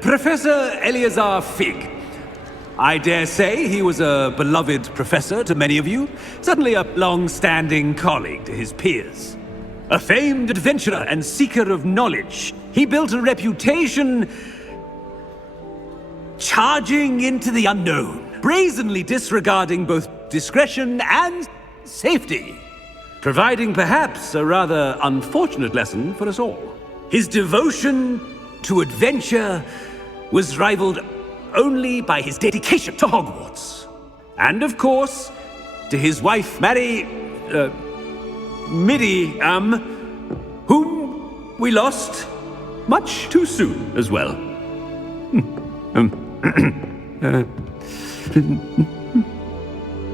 Professor Eleazar Fig. I dare say he was a beloved professor to many of you, certainly a long-standing colleague to his peers. A famed adventurer and seeker of knowledge, he built a reputation charging into the unknown, brazenly disregarding both discretion and safety, providing perhaps a rather unfortunate lesson for us all. His devotion to adventure was rivaled only by his dedication to Hogwarts. And of course, to his wife, Middy, whom we lost much too soon as well.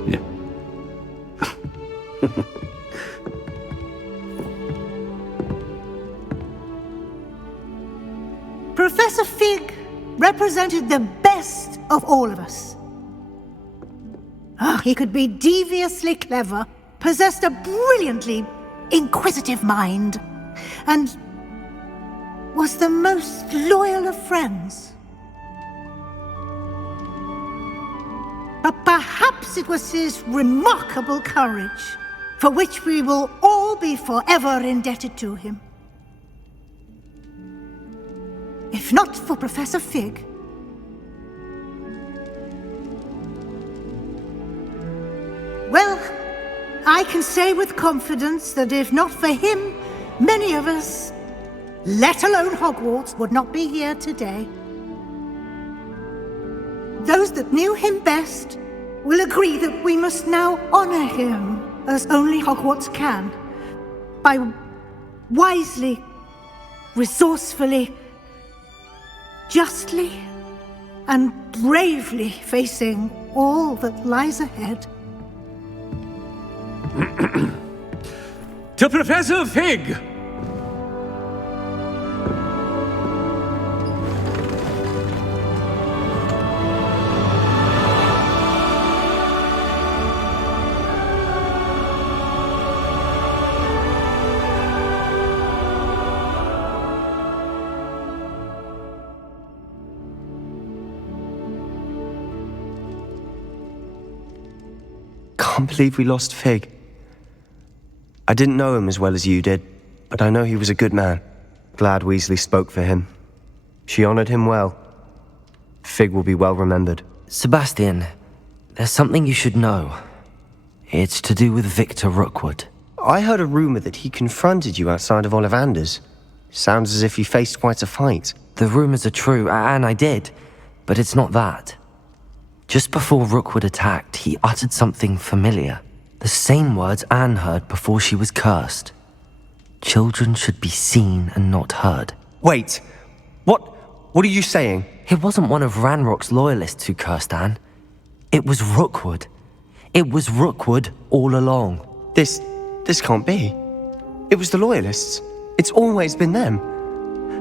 Yeah. Professor Fig represented the best of all of us. He could be deviously clever, possessed a brilliantly inquisitive mind, and was the most loyal of friends. But perhaps it was his remarkable courage, for which we will all be forever indebted to him. If not for Professor Fig, well, I can say with confidence that if not for him, many of us, let alone Hogwarts, would not be here today. Those that knew him best will agree that we must now honor him as only Hogwarts can, by wisely, resourcefully, justly and bravely facing all that lies ahead. To Professor Fig! Can't believe we lost Fig. I didn't know him as well as you did, but I know he was a good man. Glad Weasley spoke for him. She honored him well. Fig will be well remembered. Sebastian, there's something you should know. It's to do with Victor Rookwood. I heard a rumor that he confronted you outside of Ollivander's. Sounds as if you faced quite a fight. The rumors are true, and I did, but it's not that. Just before Rookwood attacked, he uttered something familiar. The same words Anne heard before she was cursed. Children should be seen and not heard. Wait, what are you saying? It wasn't one of Ranrock's loyalists who cursed Anne. It was Rookwood. It was Rookwood all along. This can't be. It was the loyalists. It's always been them.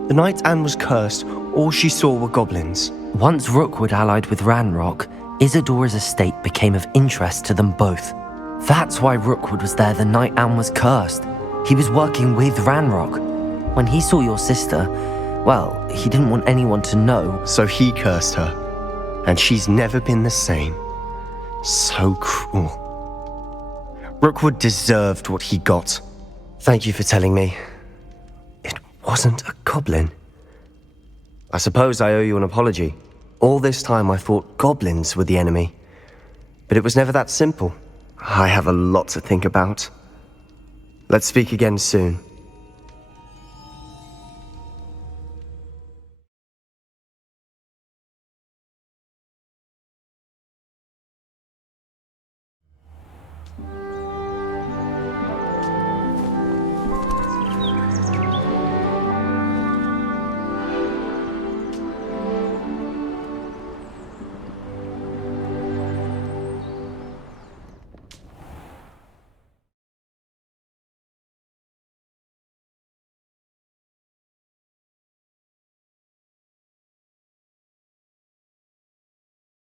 The night Anne was cursed, all she saw were goblins. Once Rookwood allied with Ranrock, Isadora's estate became of interest to them both. That's why Rookwood was there the night Anne was cursed. He was working with Ranrock. When he saw your sister, well, he didn't want anyone to know. So he cursed her. And she's never been the same. So cruel. Rookwood deserved what he got. Thank you for telling me. It wasn't a goblin. I suppose I owe you an apology. All this time I thought goblins were the enemy. But it was never that simple. I have a lot to think about. Let's speak again soon.